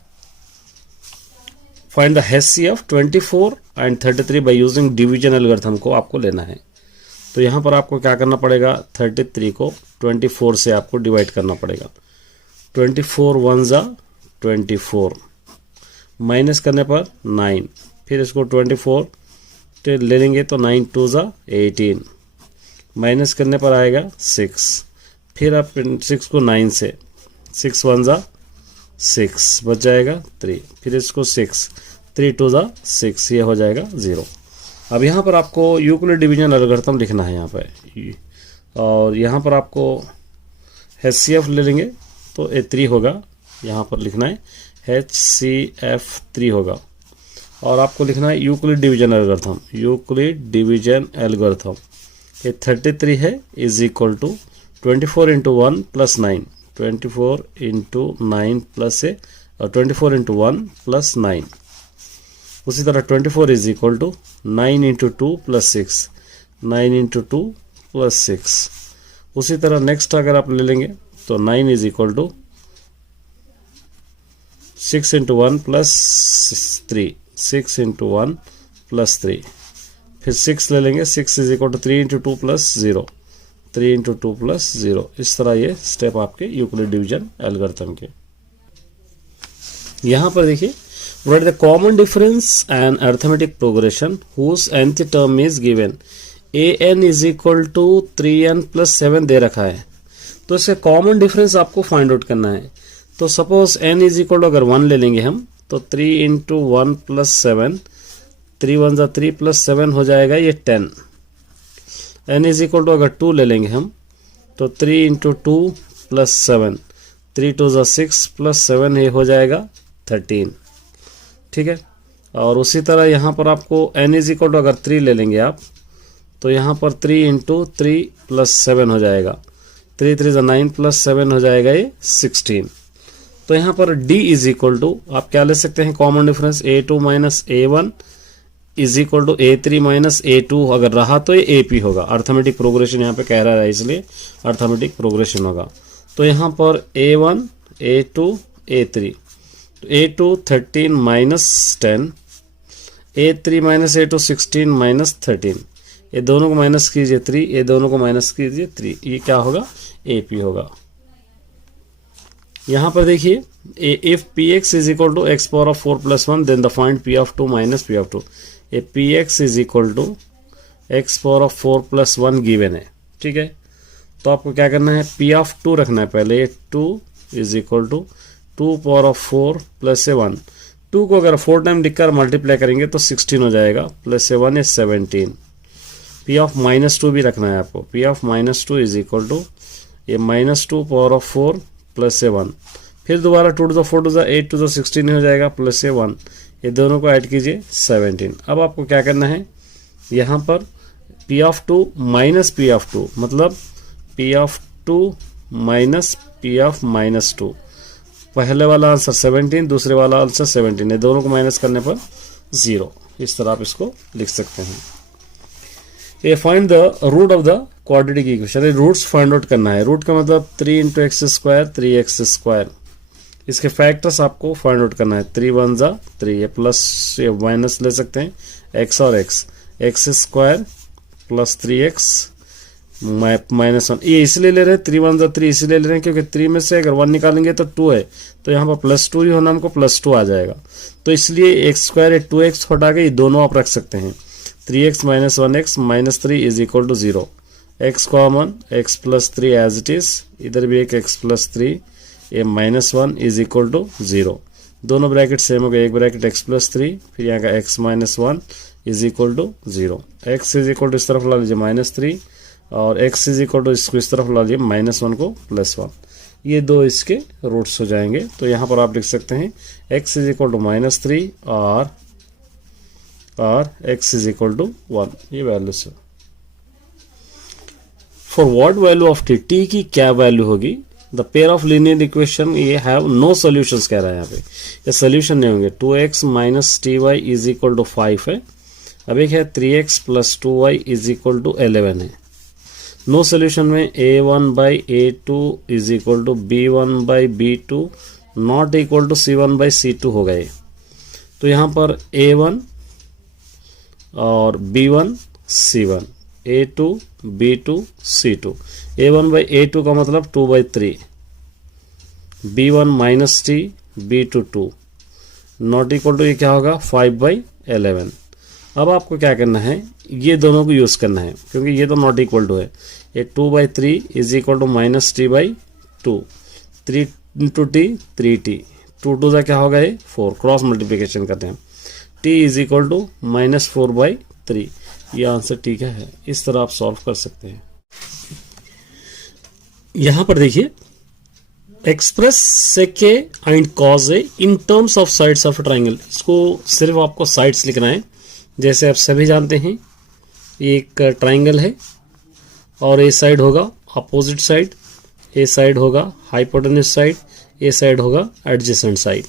find the HCF of 24 and 33 by using division algorithm को आपको लेना है। तो यहाँ पर आपको क्या करना पड़ेगा, 33 को 24 से आपको डिवाइड करना पड़ेगा। 24 1 ज़ा 24, माइनस करने पर 9, फिर इसको 24 ले लेंगे तो 9 2 ज़ा 18, माइनस करने पर आएगा 6, फिर आप 6 को 9 से, 6 1 ज़ा 6 बच जाएगा 3, फिर इसको 6, 3 2 ज़ा 6, ये हो जाएगा 0। अब यहाँ पर आपको यूक्लिड डिवीजन एल्गोरिथम लिखना है यहाँ पे, और यहाँ पर आपको HCF ले लेंगे तो ये 3 होगा, यहाँ पर लिखना है HCF 3 होगा। और आपको लिखना है Euclid division algorithm, Euclid division algorithm, ये 33 है is equal to 24 into 1 plus 9, 24 into 9 plus 24 into 1 plus 9। उसी तरह 24 is equal to 9 into 2 plus 6, 9 into 2 plus 6। उसी तरह नेक्स्ट अगर आप ले लेंगे तो 9 is equal to 6 into 1 plus 3, 6 into 1 plus 3, फिर 6 ले लेंगे, 6 is equal to 3 into 2 plus 0, 3 into 2 plus 0। इस तरह ये स्टेप आपके यूक्लिड डिवीजन एल्गोरिथम के। यहाँ पर देखिए, write the common difference and arithmetic progression whose nth term is given, an is equal to 3n plus 7 दे रखा है। तो इसका कॉमन डिफरेंस आपको फाइंड आउट करना है। तो suppose n is equal to अगर 1 ले लेंगे हम, तो 3 इंटू 1 प्लस 7, 3 1 ज़ा 3 प्लस 7 हो जाएगा ये 10। n इज इक्वल टू अगर 2 ले लेंगे हम, तो 3 इंटू 2 प्लस 7, 3 2 ज़ा 6 प्लस 7 ये हो जाएगा 13, ठीक है। और उसी तरह यहाँ पर आपको n इज इक्वल टू अगर 3 ले लेंगे आप, तो यहाँ पर 3 इंटू 3 प्लस 7 हो जाएगा, 3 3 ज़ा 9 प्लस 7 हो जाएगा ये 16। तो यहाँ पर d इज इक्वल टू आप क्या ले सकते हैं common difference, a2 minus a1 is equal to a3 minus a2, अगर रहा तो ये AP होगा। अर्थमेटिक प्रोग्रेशन यहाँ पे कह रहा है इसलिए अर्थमेटिक प्रोग्रेशन होगा। तो यहाँ पर a1 a2 a3, तो a2 13 minus 10, a3 minus a2 16 minus 13, ये दोनों को माइनस कीजिए 3, ये दोनों को माइनस कीजिए 3, ये क्या होगा AP होगा। यहाँ पर देखिए, if px is equal to x power of 4 plus 1 then the find p of 2 minus p of 2। ये px is equal to x power of 4 plus 1 given है, ठीक है। तो आपको क्या करना है, p ऑफ 2 रखना है पहले, 2 is equal to 2 power of 4 plus 1। 2 को अगर 4 टाइम लिखकर मल्टीप्लाई करेंगे तो 16 हो जाएगा, plus 1 is 17। p of minus 2 भी रखना है आपको, p of minus 2 is equal to ये माइनस 2 पावर ऑफ 4 प्लस 1, फिर दोबारा 2 to the 4 to the 8 to the 16 हो जाएगा, प्लस 1, ये दोनों को ऐड कीजिए 17। अब आपको क्या करना है, यहाँ पर p of 2 minus p of 2, मतलब p of 2 minus p of minus 2, पहले वाला आंसर 17, दूसरे वाला आंसर 17 है, दोनों को माइनस करने पर 0। इस तरह आप इसको लिख सकते हैं। ये find the root of the quadratic equation, roots find out करना है। रूट का मतलब 3 into x square 3x square, इसके फैक्टर्स आपको फाइंड आउट करना है। 3 1 जा 3, ये प्लस ये माइनस ले सकते हैं, x और x square plus 3x minus 1, ये इसलिए ले रहे हैं 3 1 जा 3 इसलिए ले रहे हैं क्योंकि 3 में से अगर 1 निकालेंगे तो 2 है, तो यहाँ पर +2 ही होना, हमको +2 आ जाएगा, तो इसलिए x स्क्वायर 2x हटा के ये दोनों आप रख सकते हैं। 3x minus 1x minus 3 is equal to 0, x common x plus 3 as it is, इधर भी एक x प्लस 3, ये -1 इज इक्वल टू 0, दोनों ब्रैकेट सेम हो गए, एक ब्रैकेट x प्लस 3 फिर यहाँ का x minus 1 is equal to 0, x is equal to इस तरफ ला लीजिए -3 और x इज इक्वल टू इसको इस तरफ ला लीजिए -1 को +1, ये दो इसके रूट्स हो जाएंगे। तो यहाँ पर आप लिख सकते हैं x इज इक्वल टू -3 और x इज इक्वल टू 1, ये वैल्यूज है। For what value of t, t की क्या वैल्यू होगी, the pair of linear equation ये हैव नो सॉल्यूशंस कह रहा है यहाँ पे, ये सोल्यूशन नहीं होंगे। 2x minus T Y is equal to 5 है, अब एक है 3x plus 2y is equal to 11 है। नो सोल्यूशन में a1 by a2 is equal to b1 by b2 not equal to c1 by c2 हो गए। तो यहाँ पर a1 और b1 c1, a2 b2 c2, a1 by a2 का मतलब 2 by 3, b1 minus T b2 2 not equal to ये क्या होगा 5 बाई 11। अब आपको क्या करना है, ये दोनों को यूज़ करना है क्योंकि ये तो नॉट इक्वल टू है। ये 2 by 3 is equal to minus T by 2, 3 into T 3t, 2 2 का क्या होगा ये 4, क्रॉस मल्टीप्लिकेशन करते हैं, t is equal to -4 by 3, ये आंसर ठीक है। इस तरह आप सॉल्व कर सकते हैं। यहां पर देखिए express sec a and cos a in terms of sides of triangle, इसको सिर्फ आपको साइड्स लिखना है। जैसे आप सभी जानते हैं ये एक ट्राइंगल है और ए साइड होगा अपोजिट साइड, ए साइड होगा हाइपोटेन्यूज साइड, ए साइड होगा एडजेसेंट साइड।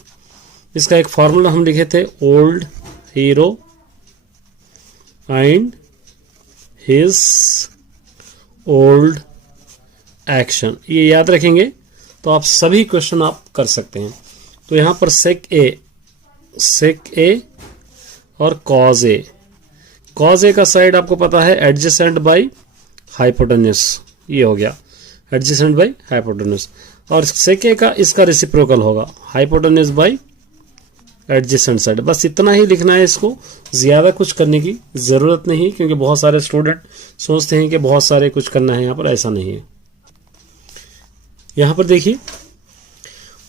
इसका एक फॉर्मूला हम लिखे थे, old hero and his old action, ये याद रखेंगे तो आप सभी क्वेश्चन आप कर सकते हैं। तो यहाँ पर sec a और cos a का साइड आपको पता है एडजेसेंट बाई हाइपोटेन्यूज, ये हो गया एडजेसेंट बाई हाइपोटेन्यूज, और sec a का इसका रेसिप्रोकल होगा हाइपोटेन्यूज बाई एडजेसेंट साइड। बस इतना ही लिखना है, इसको ज़्यादा कुछ करने की ज़रूरत नहीं, क्योंकि बहुत सारे स्टूडेंट सोचते हैं कि बहुत सारे कुछ करना है, यहाँ पर ऐसा नहीं है। यहाँ पर देखिए,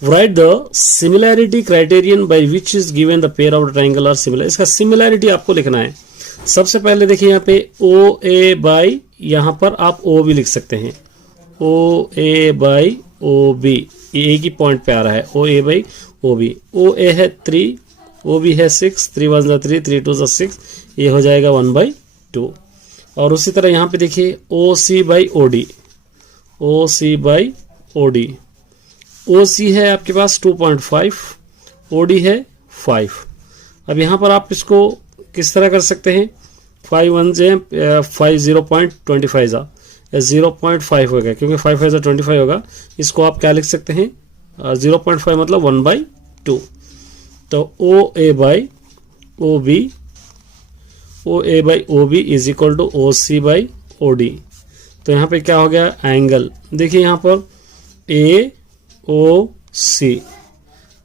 write the similarity criterion by which is given the pair of triangle are similar. इसका सिमिलैरिटी आपको लिखना है। सबसे पहले देखिए यहाँ पे ओ ए बाई, यहाँ पर आप ओ भी लिख सकते हैं, ओ ए बाई ओ बी, ये एक ही पॉइंट पे आ रहा है, O A by O B. O ए है 3, ओ बी है 6, 3 1 जा 3, 3 2 जा 6, ये हो जाएगा 1/2। और उसी तरह यहाँ पे देखिए O C by O D, O C by O D, O C है आपके पास 2.5, ओ डी है 5। अब यहाँ पर आप इसको किस तरह कर सकते हैं, 5 1 जे 5 0.25 जा 0.5 होगा, क्योंकि 5 5 25 होगा। इसको आप क्या लिख सकते हैं, 0.5 मतलब 1/2। तो O A by O B, O A by O B is equal to O C by O D. तो यहाँ पे क्या हो गया, एंगल देखिए यहाँ पर A O C,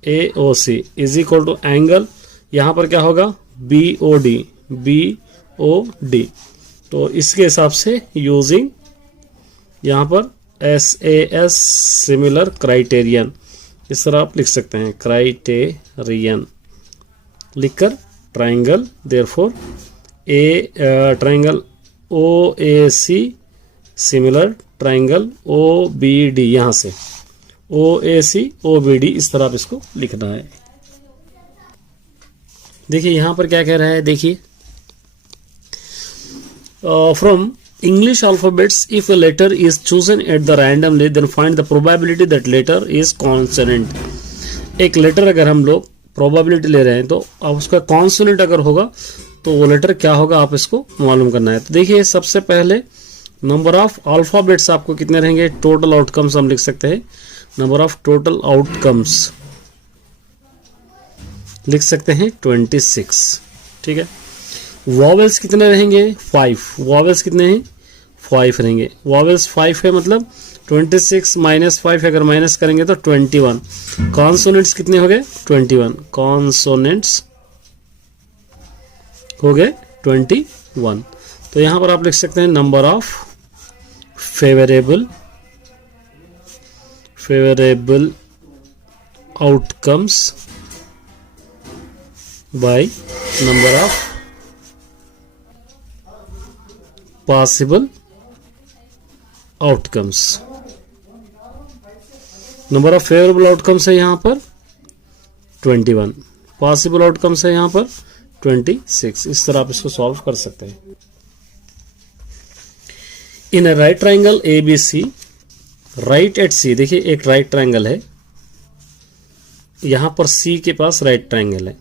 A O C is equal to angle, यहाँ पर क्या होगा B O D, B O D. तो इसके हिसाब से यूजिंग यहाँ पर SAS सिमिलर क्राइटेरियन, इस तरह आप लिख सकते हैं, क्राइटेरियन लिखकर triangle, therefore A triangle O A C similar triangle O B D, यहाँ से ओ A C O B D, इस तरह आप इसको लिखना है। देखिए यहाँ पर क्या कह रहा है, देखिए from English alphabets, if a letter is chosen at the randomly, then find the probability that letter is consonant. एक लेटर अगर हम लोग प्रोबेबिलिटी ले रहे हैं तो अब उसका कॉन्सोनेंट अगर होगा तो वो लेटर क्या होगा आप इसको मालूम करना है। तो देखिए सबसे पहले नंबर ऑफ अल्फाबेट्स आपको कितने रहेंगे, टोटल आउटकम्स हम लिख सकते हैं, नंबर ऑफ टोटल आउटकम्स लिख सकते हैं 26। ठीक है, वॉवेल्स कितने रहेंगे 5, वॉवेल्स कितने हैं 5 रहेंगे, वॉवेल्स 5 है मतलब 26 माइनस 5 अगर माइनस करेंगे तो 21। कॉन्सोनेंट्स कितने हो गए 21, कॉन्सोनेंट्स हो गए 21। तो यहां पर आप लिख सकते हैं number of favourable outcomes by number of possible outcomes. Number of favourable outcomes है यहां पर 21, पॉसिबल आउटकम्स है यहां पर 26। इस तरह आप इसको सॉल्व कर सकते हैं। In a right triangle A B C, right at C, देखिए एक राइट ट्राइंगल है, यहां पर सी के पास राइट ट्राइंगल है,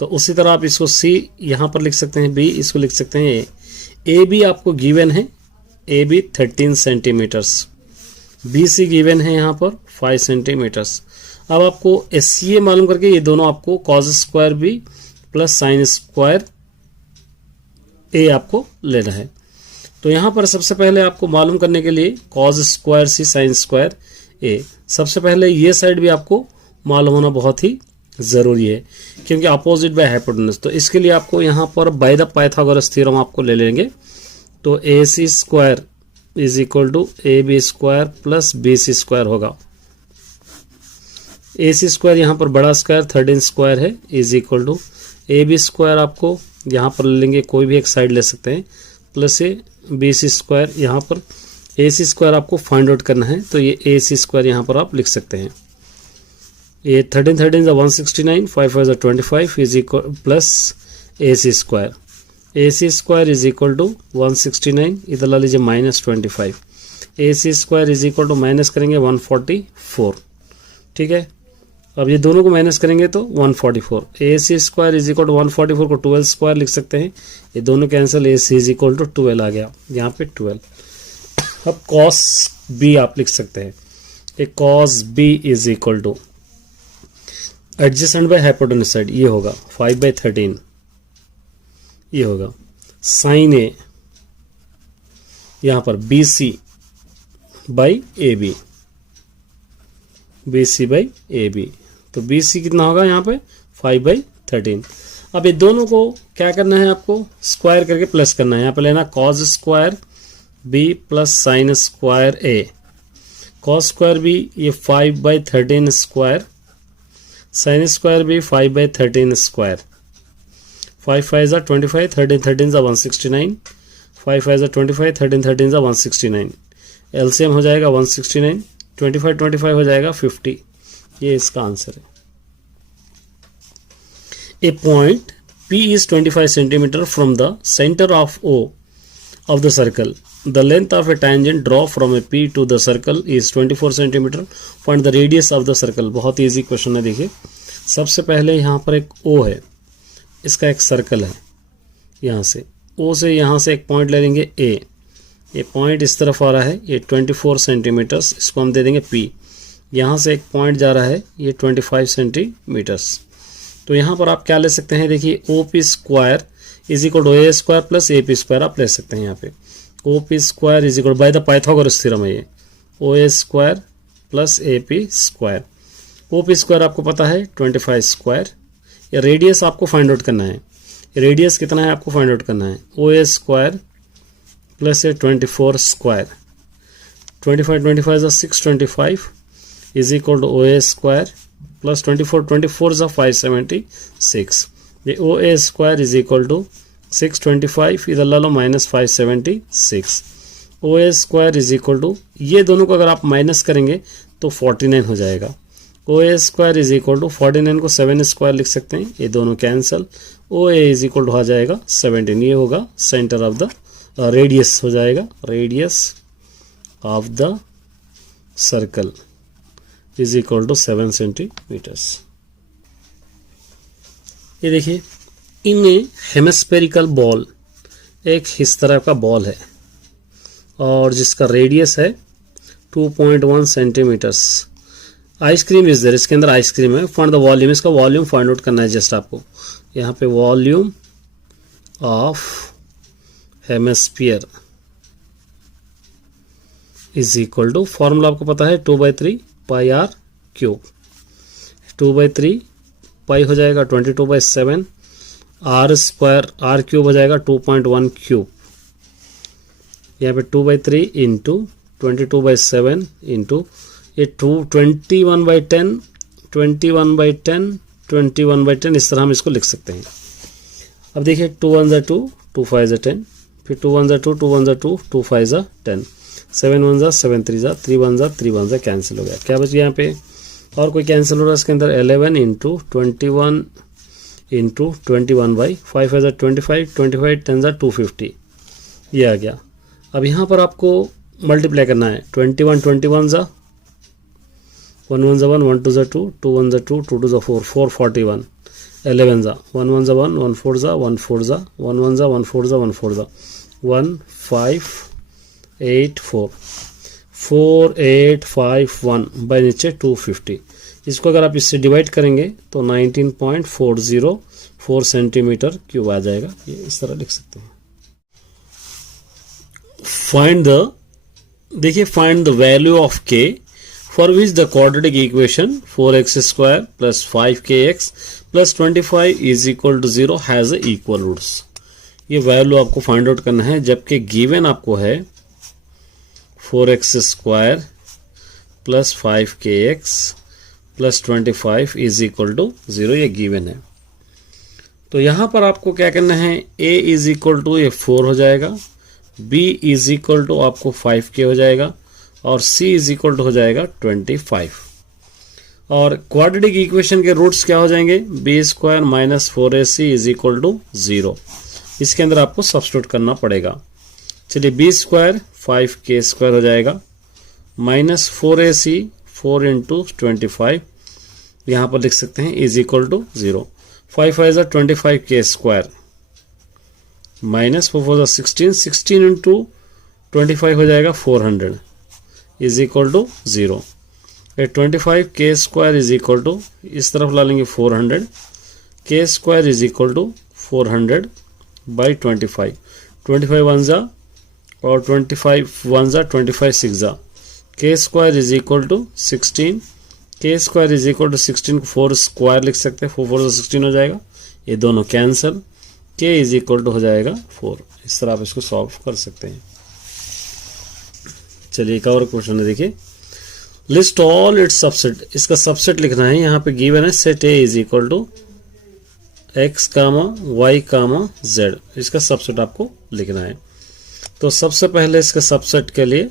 तो उसी तरह आप इसको सी यहां पर लिख सकते हैं, बी इसको लिख सकते हैं ए बी आपको गिवन है, A B 13 centimetres, B C given है यहां पर 5 सेंटीमीटर्स। अब आपको एस सी ए मालूम करके ये दोनों आपको cos square B plus sine square A आपको लेना है। तो यहां पर सबसे पहले आपको मालूम करने के लिए कॉज स्क्वायर सी साइन स्क्वायर ए, सबसे पहले ये साइड भी आपको मालूम होना बहुत ही जरूरी है क्योंकि अपोजिट बाय हाइपोटेनस। तो इसके लिए आपको यहां पर बाय द पाइथागोरस थ्योरम आपको ले लेंगे। तो A C square is equal to A B square plus B C square होगा। ए सी स्क्वायर यहाँ पर बड़ा स्क्वायर 13 स्क्वायर है is equal to A B square आपको यहाँ पर ले लेंगे, कोई भी एक साइड ले सकते हैं, plus A B C square, यहाँ पर ए सी स्क्वायर आपको फाइंड आउट करना है तो ये ए सी स्क्वायर यहाँ पर आप लिख सकते हैं। ये 13 13 169, 5 5 25 is equal plus A C square, A C square is equal to 169, इधर ला लीजिए minus 25, A C square is equal to minus करेंगे 144। ठीक है, अब ये दोनों को माइनस करेंगे तो 144, A C square is equal to 144 को 12 स्क्वायर लिख सकते हैं, ये दोनों cancel, A C is equal to 12 आ गया यहाँ पे 12। अब कॉस बी आप लिख सकते हैं, A cos B is equal to adjacent by hypotenuse side ये होगा 5/13, ये होगा साइन ए यहां पर B C by A B, B C by A B, तो बी सी कितना होगा यहाँ पे 5/13। अब ये दोनों को क्या करना है आपको स्क्वायर करके प्लस करना है, यहाँ पे लेना cos square B plus sine square A, cos square B ये 5/13 स्क्वायर, साइन स्क्वायर भी 5/13 स्क्वायर, 5 5 25, 13 13 169, 5 5 25, 13 13 169, एलसीएम हो जाएगा 169, 25 25 हो जाएगा 50, ये इसका आंसर है। ए point P is 25 centimeter from the center of O of the circle. The length of a tangent draw from a P to the circle is 24 centimeter. Find the radius of the circle. बहुत इजी क्वेश्चन है, देखिए सबसे पहले यहाँ पर एक O है, इसका एक सर्कल है, यहाँ से O से यहाँ से एक पॉइंट ले लेंगे A, ये पॉइंट इस तरफ आ रहा है, ये 24 सेंटीमीटर्स, इसको हम दे देंगे P, यहाँ से एक पॉइंट जा रहा है ये 25 सेंटीमीटर्स। तो यहाँ पर आप क्या ले सकते हैं, देखिए O P square is equal to A square plus A P square आप ले सकते हैं। यहाँ पे O P square is equal by the Pythagoras theorem है ये, O A square plus A P square. O P square आपको पता है 25 स्क्वायर, या रेडियस आपको फाइंड आउट करना है, रेडियस कितना है आपको फाइंड आउट करना है, O A square plus A 24 square, 25 25 625 is equal to O A square plus 24 24 576, ये O A square is equal to 625 इधर ला लो minus 576, O A square is equal to ये दोनों को अगर आप माइनस करेंगे तो 49 हो जाएगा। O A square is equal to 49 को 7 स्क्वायर लिख सकते हैं, ये दोनों cancel, O A is equal to आ जाएगा 17, ये होगा सेंटर ऑफ द रेडियस हो जाएगा, radius of the circle, is equal to 7 centimetres. ये देखिए, इन हेमिस्फेरिकल बॉल, एक इस तरह का बॉल है और जिसका रेडियस है 2.1 सेंटीमीटर्स। आइसक्रीम इज देयर, इसके अंदर आइसक्रीम है। फाइंड द वॉल्यूम, इसका वॉल्यूम फाइंड आउट करना है जस्ट आपको। यहाँ पे volume of hemisphere is equal to, formula आपको पता है 2/3 पाई आर क्यूब। 2/3 पाई हो जाएगा 22/7, आर स्क्वायर आर क्यूब हो जाएगा 2.1 क्यूब। यहाँ पे 2/3 इंटू 22/7 इंटू ये 21/10 21/10 21/10, इस तरह हम इसको लिख सकते हैं। अब देखिए 2 1 जा 2, 2 5 जा 10, फिर 2 1 जा 2, 2 1 जा 2, 2 5 जा 10, 7 1 जा 7 3 जा 3 1 जा 3 1 जा कैंसिल हो गया। क्या बच गया यहाँ पे, और कोई कैंसिल हो रहा है इसके अंदर, 11 इंटू 21 इंटू 21/5 5 जा 25, 25 10 जा 250, ये आ गया। अब यहाँ पर आपको मल्टीप्लाई करना है, 21 21 जा 1 1 जा 1, 1 2 जा 2, 2 1 जा 2, 2 2 जा 4, 4 41, 11 जा 1 1 जा 1, 1 4 जा 1 4 जा 1 1 जा 1 4 जा 1 4 जा 1 5 8 4 4 8 5 1 बाई नीचे 250। इसको अगर आप इससे डिवाइड करेंगे तो 19.404 सेंटीमीटर क्यूब आ जाएगा। ये इस तरह लिख सकते हैं। फाइंड द, देखिए find the value of K for which the quadratic equation 4x square plus 5kx plus 25 is equal to 0 has equal roots. ये वैल्यू आपको फाइंड आउट करना है, जबकि गिवन आपको है 4x square plus 5kx plus 25 is equal to 0, ये गिवन है। तो यहां पर आपको क्या करना है, a इज इक्वल टू ये 4 हो जाएगा, b इज इक्वल टू आपको 5k हो जाएगा और c इज इक्वल टू हो जाएगा 25। और क्वाड्रेटिक इक्वेशन के रूट्स क्या हो जाएंगे, b square minus 4ac is equal to 0। इसके अंदर आपको सब्स्टिट्यूट करना पड़ेगा। चलिए b स्क्वायर 5k स्क्वायर हो जाएगा माइनस 4ac 4 इंटू 25, यहाँ पर लिख सकते हैं इज इक्वल टू 0। 5 5 जा 25k स्क्वायर माइनस 4 4 जा 16, 16 इंटू 25 हो जाएगा 400 is equal to 0। 25k square is equal to, इस तरफ ला लेंगे 400, k square is equal to 400 by 25, 25 1 जा और 25 1 जा 25 6 जा, k square is equal to 16, k square is equal to 16 को 4 स्क्वायर लिख सकते हैं, 4 4 जा 16 हो जाएगा, ये दोनों cancel, k is equal to हो जाएगा 4। इस तरह आप इसको सॉल्व कर सकते हैं। चलिए एक और क्वेश्चन है, देखिए लिस्ट ऑल इट्स सबसेट, इसका सबसेट लिखना है। यहाँ पे गिवन है set A is equal to x comma y comma z, इसका सबसेट आपको लिखना है। तो सबसे पहले इसके सबसेट के लिए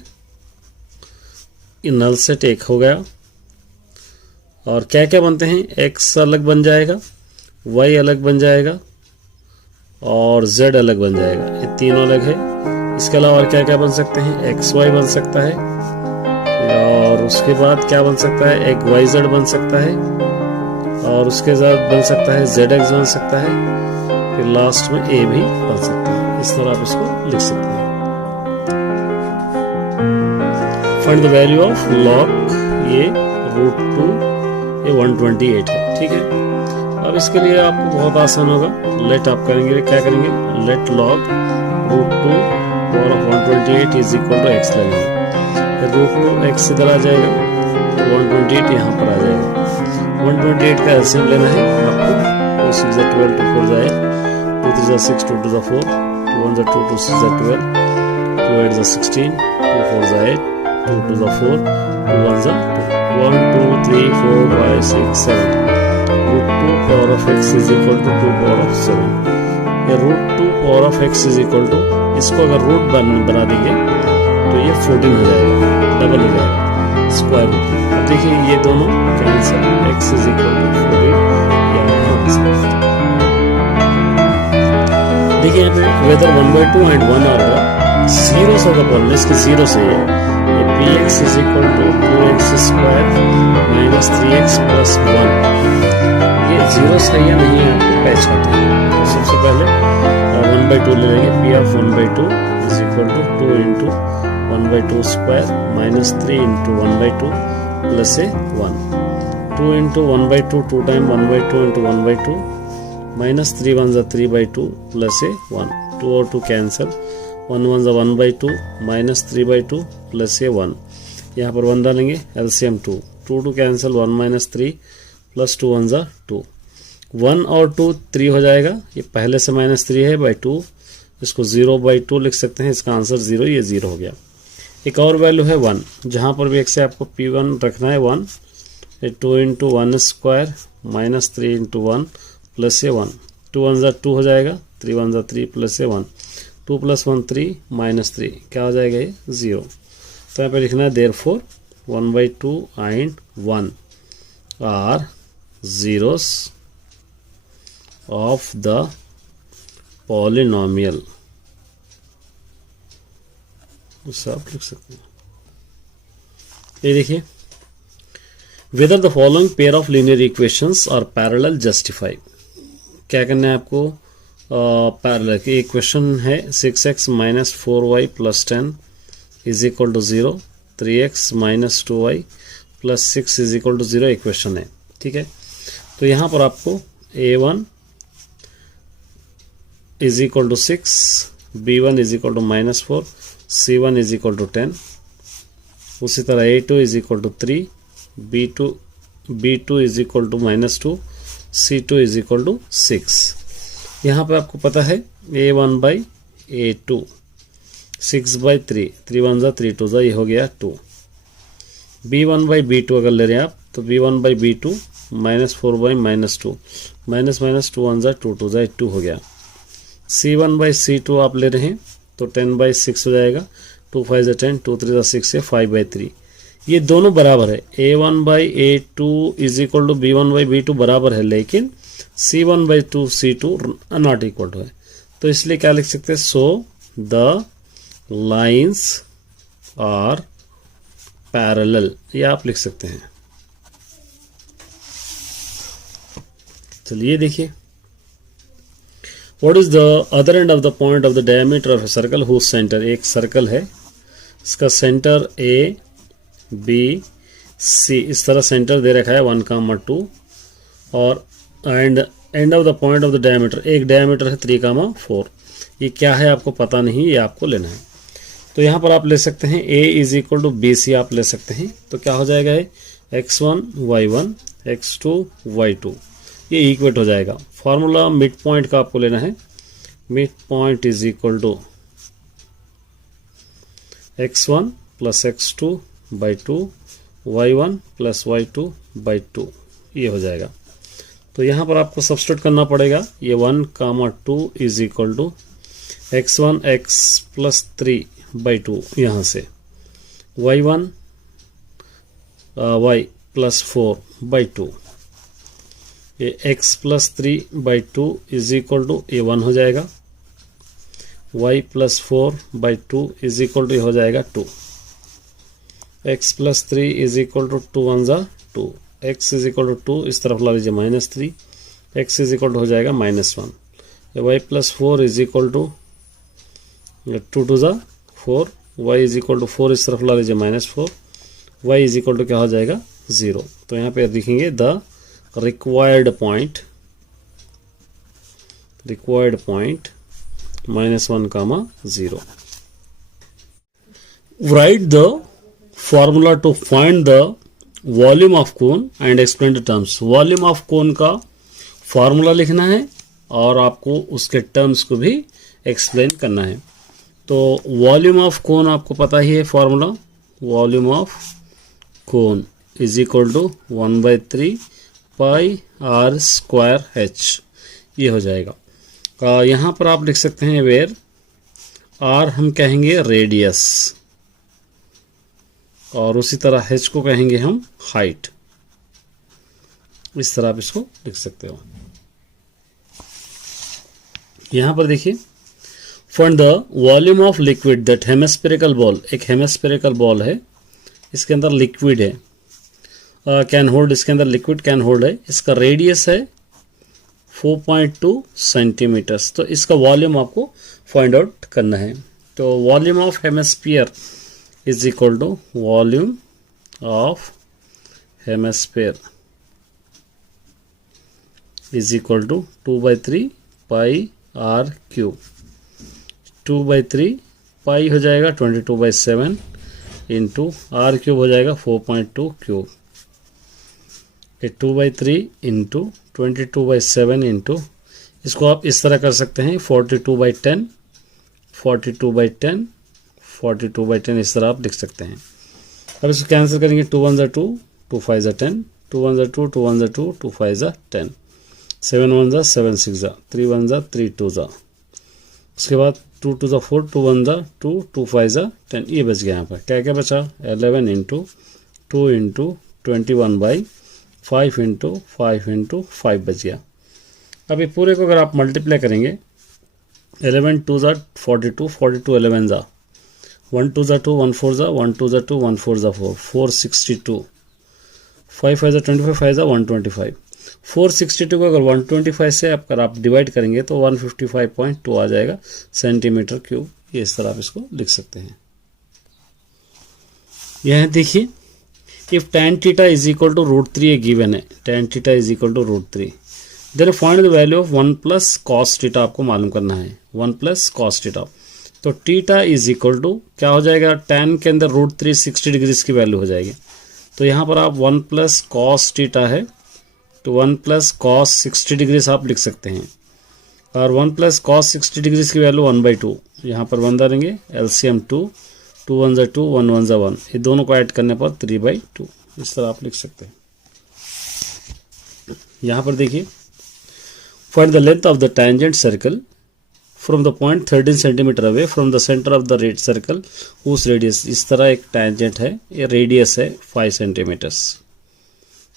नल सेट 1 हो गया, और क्या क्या बनते हैं, x अलग बन जाएगा, y अलग बन जाएगा और z अलग बन जाएगा, ये तीनों अलग है। इसके अलावा और क्या क्या बन सकते हैं, xy बन सकता है, और उसके बाद क्या बन सकता है, एक yz बन सकता है, और उसके बाद बन सकता है zx बन सकता है, फिर लास्ट में a भी बन सकता है। इस तरह आप इसको लिख सकते हैं। Find the value of log, ये √2, ये 128 है, ठीक है। अब इसके लिए आपको बहुत आसान होगा, लेट आप करेंगे, क्या करेंगे, let log √2 power of 128 is equal to x लगेंगे, फिर √2 x इधर आ जाएगा, 128 यहाँ पर आ जाएगा। 128 का एलसीएम लेना है आपको, 6 जा 12, 2 4 जाए, 2 3 जा 6, 2 2 जा 4, 2 1 जा 2, 2 6 जा 12, 2 8 जा 16, 2 4 जा 8, 2 2 जा 4, 2 1 जा 2, 1 2 3 4 5 6 7, √2 power of x is equal to 2 power of 7। ये √2 power of x is equal to, इसको अगर रूट बना देंगे तो ये 14 हो जाएगा, डबल हो जाएगा, स्क्वायर रूट। अब देखिए ये दोनों cancel, x is equal to 14। देखिए यहाँ पे वेदर 1/2 एंड 1 आ रहा है, जीरो से पॉलिन इसके जीरो से है ये P X is equal to 2x square minus 3x plus 1। ये जीरो सही है नहीं है आपको पहचानना है। तो सबसे पहले 1/2 ले लेंगे। P of 1/2 is equal to 2 into 1/2 square minus 3 into 1/2 plus A 1। 2 into 1/2 2 time 1/2 into 1/2 minus 3 1 3/2 plus ए 1। 2 और 2 कैंसिल 1 1 1/2 माइनस 3/2 प्लस ए 1। यहाँ पर 1 डालेंगे एलसीएम 2 2 2 कैंसिल 1 माइनस 3 प्लस 2 1 2। 1 और 2 3 हो जाएगा। ये पहले से माइनस 3 है बाई 2, इसको 0/2 लिख सकते हैं। इसका आंसर 0, ये 0 हो गया। एक और वैल्यू है 1, जहाँ पर भी एक से आपको P1 रखना है 1। 2 into 1 square minus 3 into 1 plus ए 1। 2 1 2 हो जाएगा, 3 1 3 प्लस ए 1। 2 प्लस 1 3 माइनस 3 क्या हो जाएगा ये 0। तो यहाँ पे लिखना है therefore 1/2 and 1 are zeros of the polynomial। उससे आप लिख सकते हैं। ये देखिए, whether the following pair of linear equations are parallel justify। क्या करना है आपको? पैरेलल की इक्वेशन है 6x minus 4y plus 10 is equal to 0, 3x minus 2y plus 6 is equal to 0 equation है। ठीक है, तो यहाँ पर आपको a1 is equal to 6, b1 is equal to minus 4, c1 is equal to 10, उसी तरह a2 is equal to 3, b2 is equal to minus 2, c2 is equal to 6। यहाँ पे आपको पता है a1 बाई a2 6/3, 3 1 3 2 ये हो गया 2। b1 बाई b2 अगर ले रहे हैं आप तो b1 by b2 minus 4 by minus 2, minus minus 2 1 2 2 2 हो गया। c1 बाई c2 आप ले रहे हैं तो 10/6 हो जाएगा, 2 5 10, 2 3 6 है, 5/3। ये दोनों बराबर है। a1 by a2 is equal to b1 by b2 बराबर है, लेकिन c1 by 2 c2 not equal to है। तो इसलिए क्या लिख सकते हैं? So the lines are parallel, ये आप लिख सकते हैं। चलिए देखिए, what is the other end of the point of the diameter of a circle whose centre. एक सर्कल है, इसका सेंटर ए बी सी इस तरह सेंटर दे रखा है 1, 2 और and of the point of the diameter, एक डायमीटर है 3, 4। ये क्या है आपको पता नहीं, ये आपको लेना है। तो यहाँ पर आप ले सकते हैं a is equal to B C आप ले सकते हैं। तो क्या हो जाएगा ये x1 y1 x2 y2, ये इक्वेट हो जाएगा। फॉर्मूला मिड पॉइंट का आपको लेना है। Mid point is equal to x1 plus x2 by 2 y1 plus y2 by 2, ये हो जाएगा। तो यहाँ पर आपको सब्स्टिट्यूट करना पड़ेगा। ये 1, 2 is equal to x1 x plus 3 by 2, यहाँ से y1 y प्लस 4 बाई 2, ये x plus 3 by 2 is equal to ये 1 हो जाएगा, y plus 4 by 2 is equal to हो जाएगा 2, x plus 3 is equal to 2 1 2, x is equal to 2 इस तरफ ला लीजिए -3, x इज इक्वल टू हो जाएगा -1, y plus 4 is equal to 2 2 4, y is equal to 4 इस तरफ ला लीजिए -4, y इज इक्वल टू क्या हो जाएगा 0। तो यहाँ पे लिखेंगे the required point -1, 0। Write the formula to find the volume of cone and explain the terms। Volume of कोन का फॉर्मूला लिखना है और आपको उसके टर्म्स को भी एक्सप्लेन करना है। तो वॉल्यूम ऑफ कोन आपको पता ही है formula, volume of cone is equal to 1/3 pi R square h, ये हो जाएगा। यहाँ पर आप लिख सकते हैं वेयर आर हम कहेंगे रेडियस और उसी तरह h को कहेंगे हम हाइट। इस तरह आप इसको लिख सकते हो। यहाँ पर देखिए, find the volume of liquid that hemispherical ball, एक हेमिस्फेरिकल बॉल है, इसके अंदर लिक्विड है, कैन होल्ड, इसके अंदर लिक्विड कैन होल्ड है, इसका रेडियस है 4.2 सेंटीमीटर्स। तो इसका वॉल्यूम आपको फाइंड आउट करना है। तो volume of hemisphere is equal to volume of hemisphere is equal to 2/3 pi R cube. 2/3 pi हो जाएगा 22/7 इंटू आर क्यूब हो जाएगा 4.2 क्यूब। 2/3 इंटू 22/7 इंटू, इसको आप इस तरह कर सकते हैं 42/10, 42/10, 42/10, इस तरह आप लिख सकते हैं। अब इसको कैंसिल करेंगे, 2 1 ज़ा 2, 2 5 ज़ा 10, 2 1 ज़ा 2, 2 1 ज़ा 2, 2 5 ज़ा 10, 7 1 ज़ा 7 6 ज़ा, 3 1 ज़ा 3 2 ज़ा, उसके बाद 2 2 ज़ा 4, 2 1 ज़ा 2, 2 5 ज़ा 10, ये बच गया। यहाँ पर क्या क्या बचा, 11 इंटू 2 इंटू 21/5 इंटू 5 इंटू 5 बच गया। अब ये पूरे को अगर आप मल्टीप्लाई करेंगे, 11 2 ज़ा 42, 42 11 ज़ा, 1 2 ज़ा 2, 1 4 ज़ा, 1 2 ज़ा 2, 1 4 ज़ा 4, 462, 5 5 ज़ा 25, 5 ज़ा 125, 462 को अगर 125 से अगर आप डिवाइड करेंगे तो 155.2 आ जाएगा सेंटीमीटर क्यूब। ये इस तरह आप इसको लिख सकते हैं। यह देखिए, if tan theta is equal to √3 ये गिवन है, tan theta is equal to √3, then find the value of 1 plus cos theta आपको मालूम करना है, 1 प्लस कॉस थीटा। तो थीटा इज इक्वल टू क्या हो जाएगा, tan के अंदर √3 60 डिग्रीज की वैल्यू हो जाएगी। तो यहाँ पर आप 1 प्लस कॉस थीटा है, तो 1 प्लस कॉस 60 डिग्रीज आप लिख सकते हैं, और 1 प्लस कॉस 60 डिग्रीज की वैल्यू 1/2, यहाँ पर 1 डालेंगे, एलसीएम 2, 2 1 ज़ा 2, 1 1 ज़ा 1, ये दोनों को ऐड करने पर 3/2, इस तरह आप लिख सकते हैं। यहाँ पर देखिए, find the length of the tangent circle from the point 13 centimetre away from the centre of the red circle उस रेडियस। इस तरह एक टेंजेंट है, ये रेडियस है 5 सेंटीमीटर्स,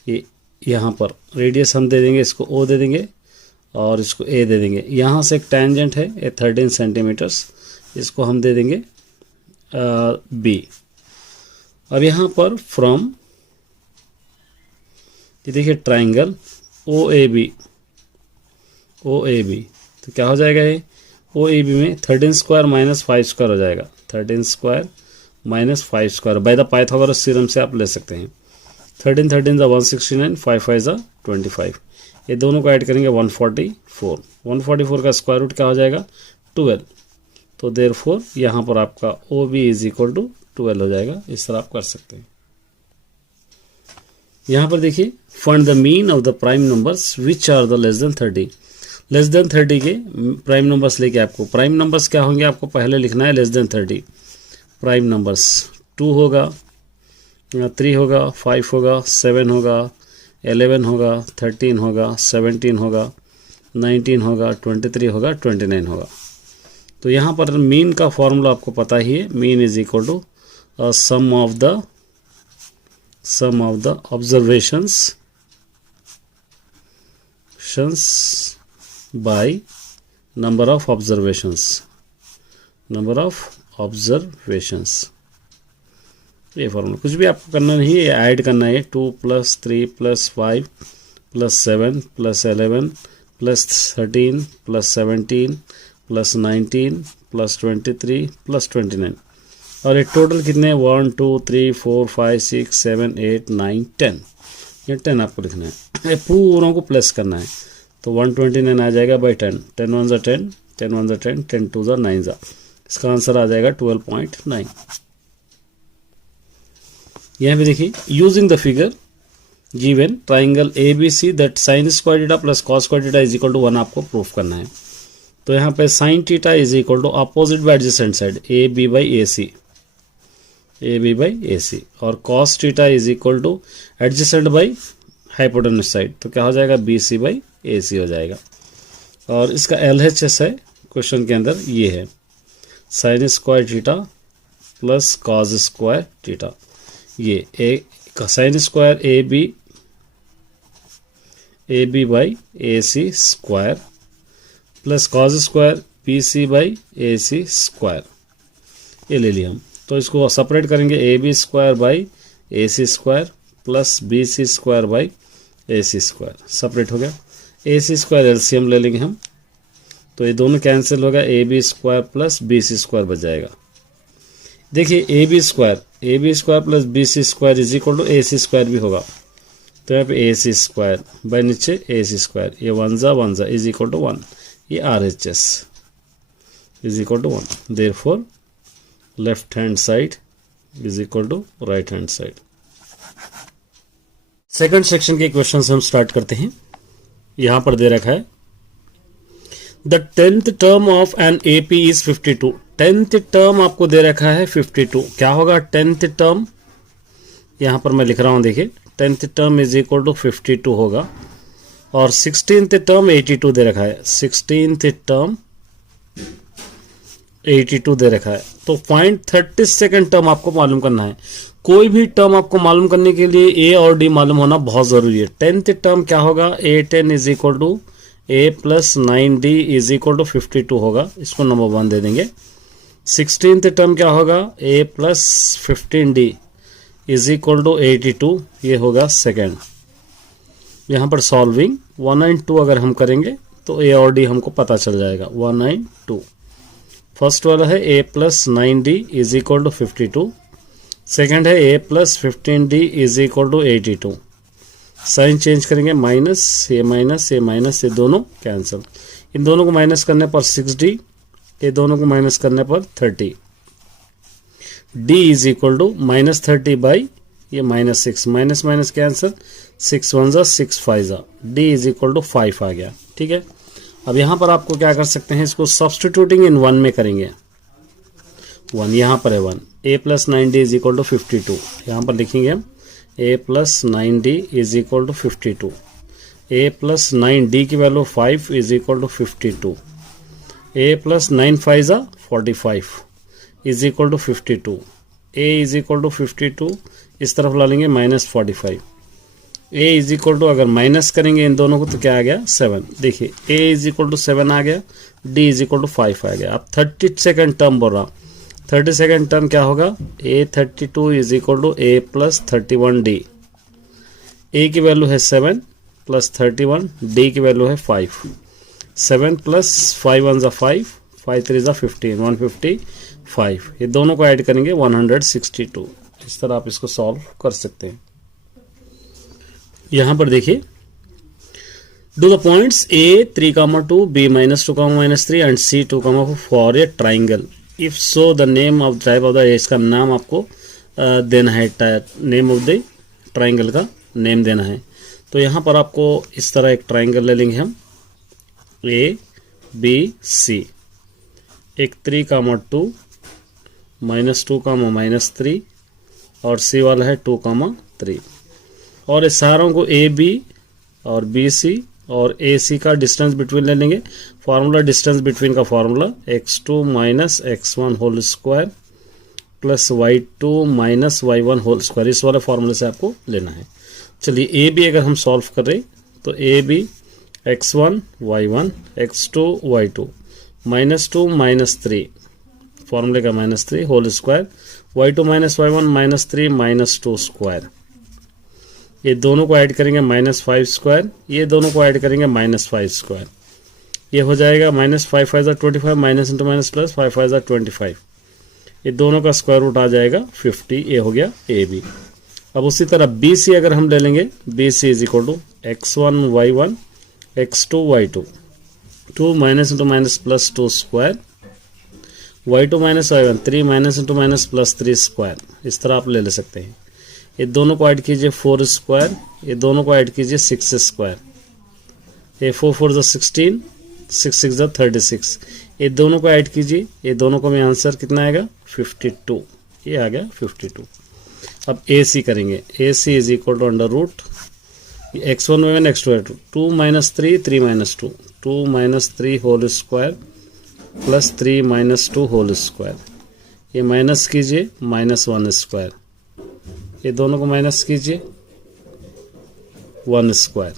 ये यहाँ पर रेडियस हम दे देंगे, इसको ओ दे देंगे और इसको ए दे देंगे। यहाँ से एक टेंजेंट है ये 13 सेंटीमीटर्स, इसको हम दे देंगे बी। अब यहाँ पर फ्रॉम, ये देखिए ट्राइंगल ओ ए बी, तो क्या हो जाएगा, ये ओ ए बी में 13 स्क्वायर माइनस 5 स्क्वायर हो जाएगा, 13 square minus 5 square by the Pythagoras theorem से आप ले सकते हैं। 13 13 ज़ा 169, 5 5 ज़ा 25, ये दोनों को ऐड करेंगे 144, 144 का स्क्वायर रूट क्या हो जाएगा 12। तो देयरफॉर यहाँ पर आपका O B is equal to 12 हो जाएगा। इस तरह आप कर सकते हैं। यहाँ पर देखिए, find the mean of the prime numbers which are the less than 30। Less than 30 के प्राइम नंबर्स लेके आपको, प्राइम नंबर्स क्या होंगे आपको पहले लिखना है, लेस देन 30 प्राइम नंबर्स 2 होगा, 3 होगा, 5 होगा, 7 होगा, 11 होगा, 13 होगा, 17 होगा, 19 होगा, 23 होगा, 29 होगा। तो यहाँ पर मीन का फॉर्मूला आपको पता ही है, mean is equal to sum of the observations by number of observations, ये फॉर्मूला। कुछ भी आपको करना नहीं है, ये ऐड करना है, 2 + 3 + 5 + 7 + 11 + 13 + 17 + 19 + 23 + 29, और ये टोटल कितने 1 2 3 4 5 6 7 8 9 10, ये 10 आपको लिखना है, ये पूरों को प्लस करना है। तो 129 आ जाएगा बाई 10, 10 1 ज़ा 10, 10 1 ज़ा 10, 10 2 ज़ा 9 ज़ा, इसका आंसर आ जाएगा 12.9। यहाँ पे देखिए, using the figure given triangle A B C that sine square theta plus cos square theta is equal to 1 आपको प्रूफ करना है। तो यहाँ पे sine theta is equal to opposite by adjacent side A B by A C, और cos theta is equal to adjacent by hypotenuse side, तो क्या हो जाएगा बी सी बाई ए सी हो जाएगा। और इसका LHS है क्वेश्चन के अंदर, ये है sine square theta plus cos square theta, ये A sine square A B by A C square plus cos square B C by A C square, ये ले लिया हम। तो इसको सेपरेट करेंगे, A B square by A C square plus B C square by A C square, separate हो गया। ए सी स्क्वायर एलसीएम ले लेंगे हम, तो ये दोनों कैंसिल होगा, A B square plus B C square बच जाएगा। देखिए A B square plus B C square is equal to A C square भी होगा, तो यहाँ पे ए सी स्क्वायर बाई नीचे ए सी स्क्वायर, ये वन जा इज इक्वल टू 1, ये R H S is equal to 1, therefore left hand side is equal to right hand side. Second section के क्वेश्चन हम स्टार्ट करते हैं। यहां पर दे रखा है the 10th term of an AP is 52। 10th term आपको दे रखा है 52, क्या होगा 10th टर्म, यहां पर मैं लिख रहा हूं, देखिए 10th term is equal to 52 होगा। और 16th टर्म 82 दे रखा है, 16th टर्म 82 दे रखा है। तो फाइंड 32nd टर्म आपको मालूम करना है। कोई भी टर्म आपको मालूम करने के लिए ए और डी मालूम होना बहुत जरूरी है। 10th टर्म क्या होगा, A10 is equal to A plus 9D is equal to 52 होगा, इसको नंबर 1 दे देंगे। 16th टर्म क्या होगा, A plus 15D is equal to 82, ये होगा सेकेंड। यहाँ पर सॉल्विंग 1 एंड 2 अगर हम करेंगे तो ए और डी हमको पता चल जाएगा, 1 एंड 2। फर्स्ट वाला है a plus 9D is equal to 52, second है a plus 15D is equal to 82। Sign change करेंगे, माइनस, ये दोनों कैंसिल, इन दोनों को माइनस करने पर 6D, ये दोनों को माइनस करने पर 30। D is equal to minus 30 by ये माइनस 6, माइनस माइनस कैंसिल, 6 1 जा 6 5 जा, D इज इक्वल टू 5 आ गया। ठीक है, अब यहाँ पर आपको क्या कर सकते हैं, इसको सब्सटीट्यूटिंग इन 1 में करेंगे। 1 यहाँ पर है 1, a plus 9D is equal to 52, यहाँ पर लिखेंगे हम a plus 9D is equal to 52, a plus 9D की value 5 is equal to 52, a plus 9 5 जा 45 is equal to 52, a is equal to 52, इस तरफ ला लेंगे minus 45, a is equal to अगर माइनस करेंगे इन दोनों को तो क्या आ गया 7। देखिए ए इज इक्वल टू 7 आ गया, डी इज इक्वल टू 5 आ गया। अब 32nd टर्म बोल रहा हूँ, 32nd टर्म क्या होगा, A 32 is equal to A plus 31D, A की वैल्यू है 7 प्लस 31, डी की वैल्यू है 5, 7 प्लस 5 1 जा 5, 5 3 जा 15, 155, ये दोनों को ऐड करेंगे 162। इस तरह आप इसको सॉल्व कर सकते हैं। यहां पर देखिए, do the points A 3,2, B -2, -3 and C 2,4 for a triangle, if so the name of type of the, इसका नाम आपको देना है, नेम ऑफ द ट्राइंगल का नेम देना है। तो यहाँ पर आपको इस तरह एक ट्राइंगल ले लेंगे हम, A B C, एक 3,2 -2, -3 और C वाला है 2,3, और इस सारों को ए बी और बी सी और ए सी का डिस्टेंस बिटवीन ले लेंगे। फार्मूला डिस्टेंस बिटवीन का formula x2 minus x1 whole square plus y2 minus y1 whole square, इस वाले फार्मूले से आपको लेना है। चलिए ए बी अगर हम सॉल्व कर रहे तो A B x1 y1 x2 y2 -2 -3, फार्मूले का -3 whole square, y2 minus y1 -3 -2 square, ये दोनों को ऐड करेंगे -5 स्क्वायर, ये दोनों को ऐड करेंगे -5 स्क्वायर, ये हो जाएगा -5 5 जा 25, माइनस इंटू माइनस प्लस 5 5 जा 25, ये दोनों का स्क्वायर रूट आ जाएगा 50, ये हो गया ए बी। अब उसी तरह बी सी अगर हम ले लेंगे, B C is equal to x1 y1 x2 y2, 2 minus into minus plus 2 square, y2 minus y1 3 minus into minus plus 3 square, इस तरह आप ले सकते हैं। ये दोनों को ऐड कीजिए 4 स्क्वायर, ये दोनों को ऐड कीजिए 6 स्क्वायर, ये 4 4 जा 16, 6 6 जा 36, ये दोनों को ऐड कीजिए, ये दोनों को में आंसर कितना आएगा 52, ये आ गया 52। अब ए सी करेंगे, A C is equal to under root x1 y1 x2 y2, 2 minus 3 3 minus 2, 2 minus 3 whole square plus 3 minus 2 whole square, ये माइनस कीजिए -1 स्क्वायर, ये दोनों को माइनस कीजिए 1 स्क्वायर,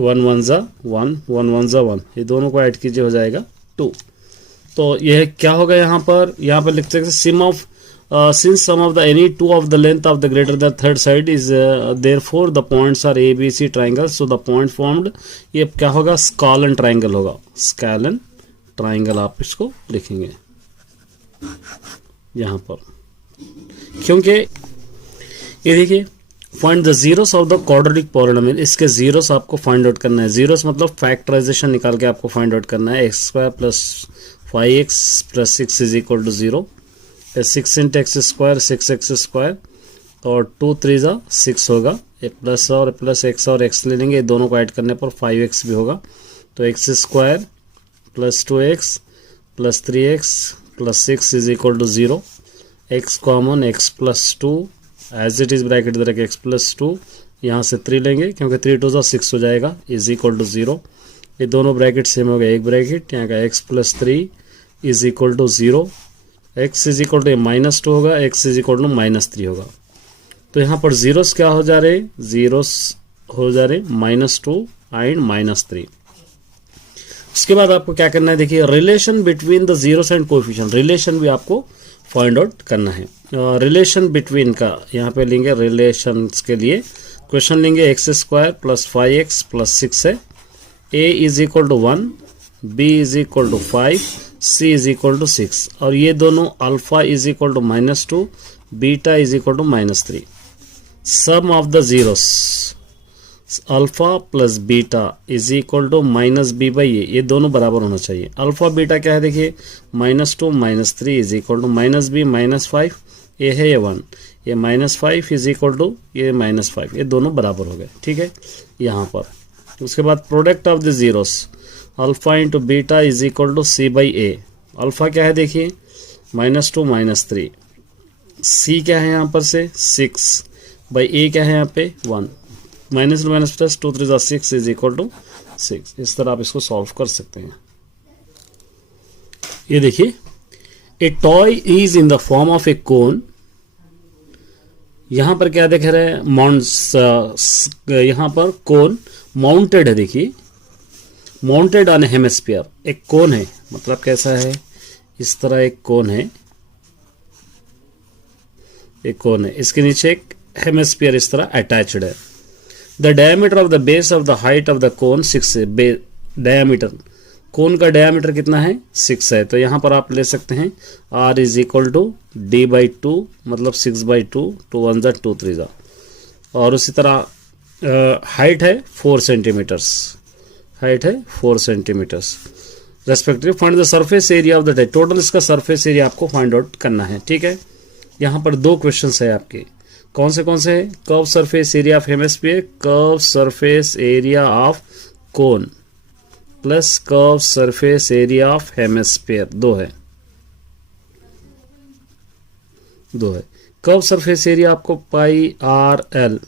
1 1 जा 1 1 1 जा 1, ये दोनों को ऐड कीजिए हो जाएगा 2। तो यह क्या होगा यहाँ पर लिख सकते हैं SIM of since sum of the any two of the length of the greater than third side is therefore the points are ABC triangle, so the point formed ये क्या होगा, scalene triangle होगा, scalene triangle आप इसको लिखेंगे यहाँ पर, क्योंकि ये देखिए find the zeros of the quadratic polynomial, इसके जीरोस आपको फाइंड आउट करना है। जीरोस मतलब फैक्टराइजेशन निकाल के आपको फाइंड आउट करना है। X square plus 5x plus 6 is equal to 0, 6 into x square 6x square और 2 3 जा 6 होगा, एक प्लस और प्लस एक्स और एक्स ले लेंगे, दोनों को ऐड करने पर 5x भी होगा, तो x square plus 2x plus 3x plus 6 is equal to 0, x common x plus 2 as it is bracket दे रखे एक्स प्लस 2, यहाँ से 3 लेंगे क्योंकि 3 2 जा 6 हो जाएगा, इज इक्वल टू 0, ये दोनों ब्रैकेट सेम हो गए, एक ब्रैकेट यहाँ का X plus 3 is equal to 0, X is equal to minus 2 होगा, X is equal to minus 3 होगा। तो यहाँ पर जीरोस क्या हो जा रहे, जीरोस हो जा रहे -2 एंड -3। उसके बाद आपको क्या करना है, देखिए relation between the zeros and coefficient, relation भी आपको फाइंड आउट करना है। रिलेशन बिटवीन का यहाँ पे लेंगे, रिलेशन के लिए क्वेश्चन लेंगे, x square plus 5x plus 6 है, a is equal to 1, b is equal to 5, c is equal to 6, और ये दोनों alpha is equal to -2, beta is equal to -3। Sum of the zeros alpha plus beta is equal to -b/a, ये दोनों बराबर होना चाहिए। अल्फा बीटा क्या है, देखिए -2 -3 इज इक्वल टू -b -5, ये है ये 1, ये -5 इज इक्वल टू ये -5, ये दोनों बराबर हो गए, ठीक है यहाँ पर। उसके बाद product of the zeros alpha into beta is equal to c/a, alpha क्या है देखिए -2 -3, c क्या है यहाँ पर से 6 बाई a क्या है यहाँ पे 1, minus minus plus 2 3 6 is equal to 6। इस तरह आप इसको सॉल्व कर सकते हैं। ये देखिए a toy is in the form of a cone, यहां पर क्या देख रहे हैं, यहां पर कोन माउंटेड है, देखिए माउंटेड ऑन हेमिस्फीयर, एक कोन है, मतलब कैसा है, इस तरह एक कोन है, एक कोन है, इसके नीचे एक हेमिस्फीयर इस तरह अटैच्ड है। The diameter of the base of the height of the cone 6 है, डायमीटर कोन का डायमीटर कितना है 6 है, तो यहां पर आप ले सकते हैं r is equal to d/2, मतलब 6/2, 2 1 जा 2 3 जा, और उसी तरह हाइट है 4 सेंटीमीटर्स, हाइट है 4 centimetres respective. Find the surface area of the type, total इसका सरफेस एरिया आपको फाइंड आउट करना है, ठीक है। यहाँ पर 2 क्वेश्चंस है आपके, कौन से है, curve surface area of hemisphere, curve surface area of cone plus curve surface area of hemisphere, 2 है। कर्व सरफेस एरिया आपको πr/l,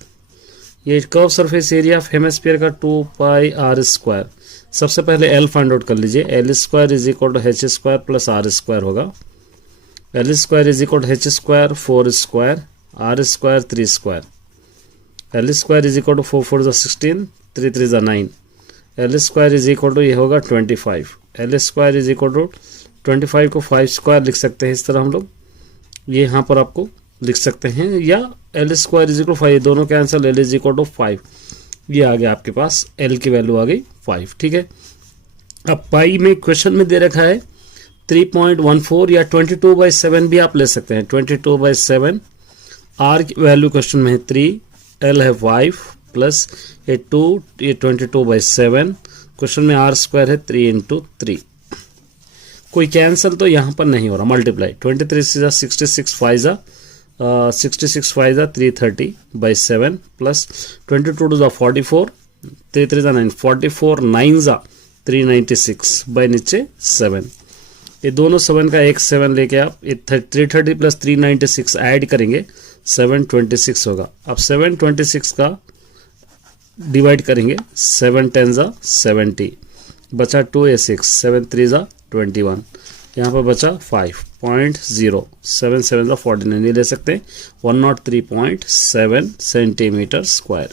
ये curve surface area of hemisphere का 2πr²। सबसे पहले l फाइंड आउट कर लीजिए, l² is equal to h² plus r² होगा, l² is equal to h² 4², r² 3², l² is equal to 4 4 16, 3 3 9, l² is equal to ये होगा 25, l² इज इक्वल टू 25 को 5² लिख सकते हैं, इस तरह हम लोग ये यहाँ पर आपको लिख सकते हैं, या l² इज इक्वल टू 5, दोनों cancel, l is equal to 5, ये आ गया आपके पास, l की वैल्यू आ गई 5, ठीक है। अब पाई में क्वेश्चन में दे रखा है 3.14 या 22/7 भी आप ले सकते हैं, 22/7, r की वैल्यू क्वेश्चन में है 3, l है 5 प्लस ये 2, ये 22/7, क्वेश्चन में r² है 3 × 3, कोई कैंसिल तो यहाँ पर नहीं हो रहा, मल्टीप्लाई 23 से 66 5 66 5 330/7 प्लस 22 to 44, 3 3 9, 44 9 396 बाई नीचे 7, ये दोनों 7 का एक 7 लेके आप 330 प्लस 396 ऐड करेंगे 726 होगा। अब 726 का डिवाइड करेंगे, 7 10 70, बचा 2 या 6, 7 3 21, यहाँ पर बचा 5.0, 7 7 49, ये ले सकते हैं 103.7 सेंटीमीटर स्क्वायर।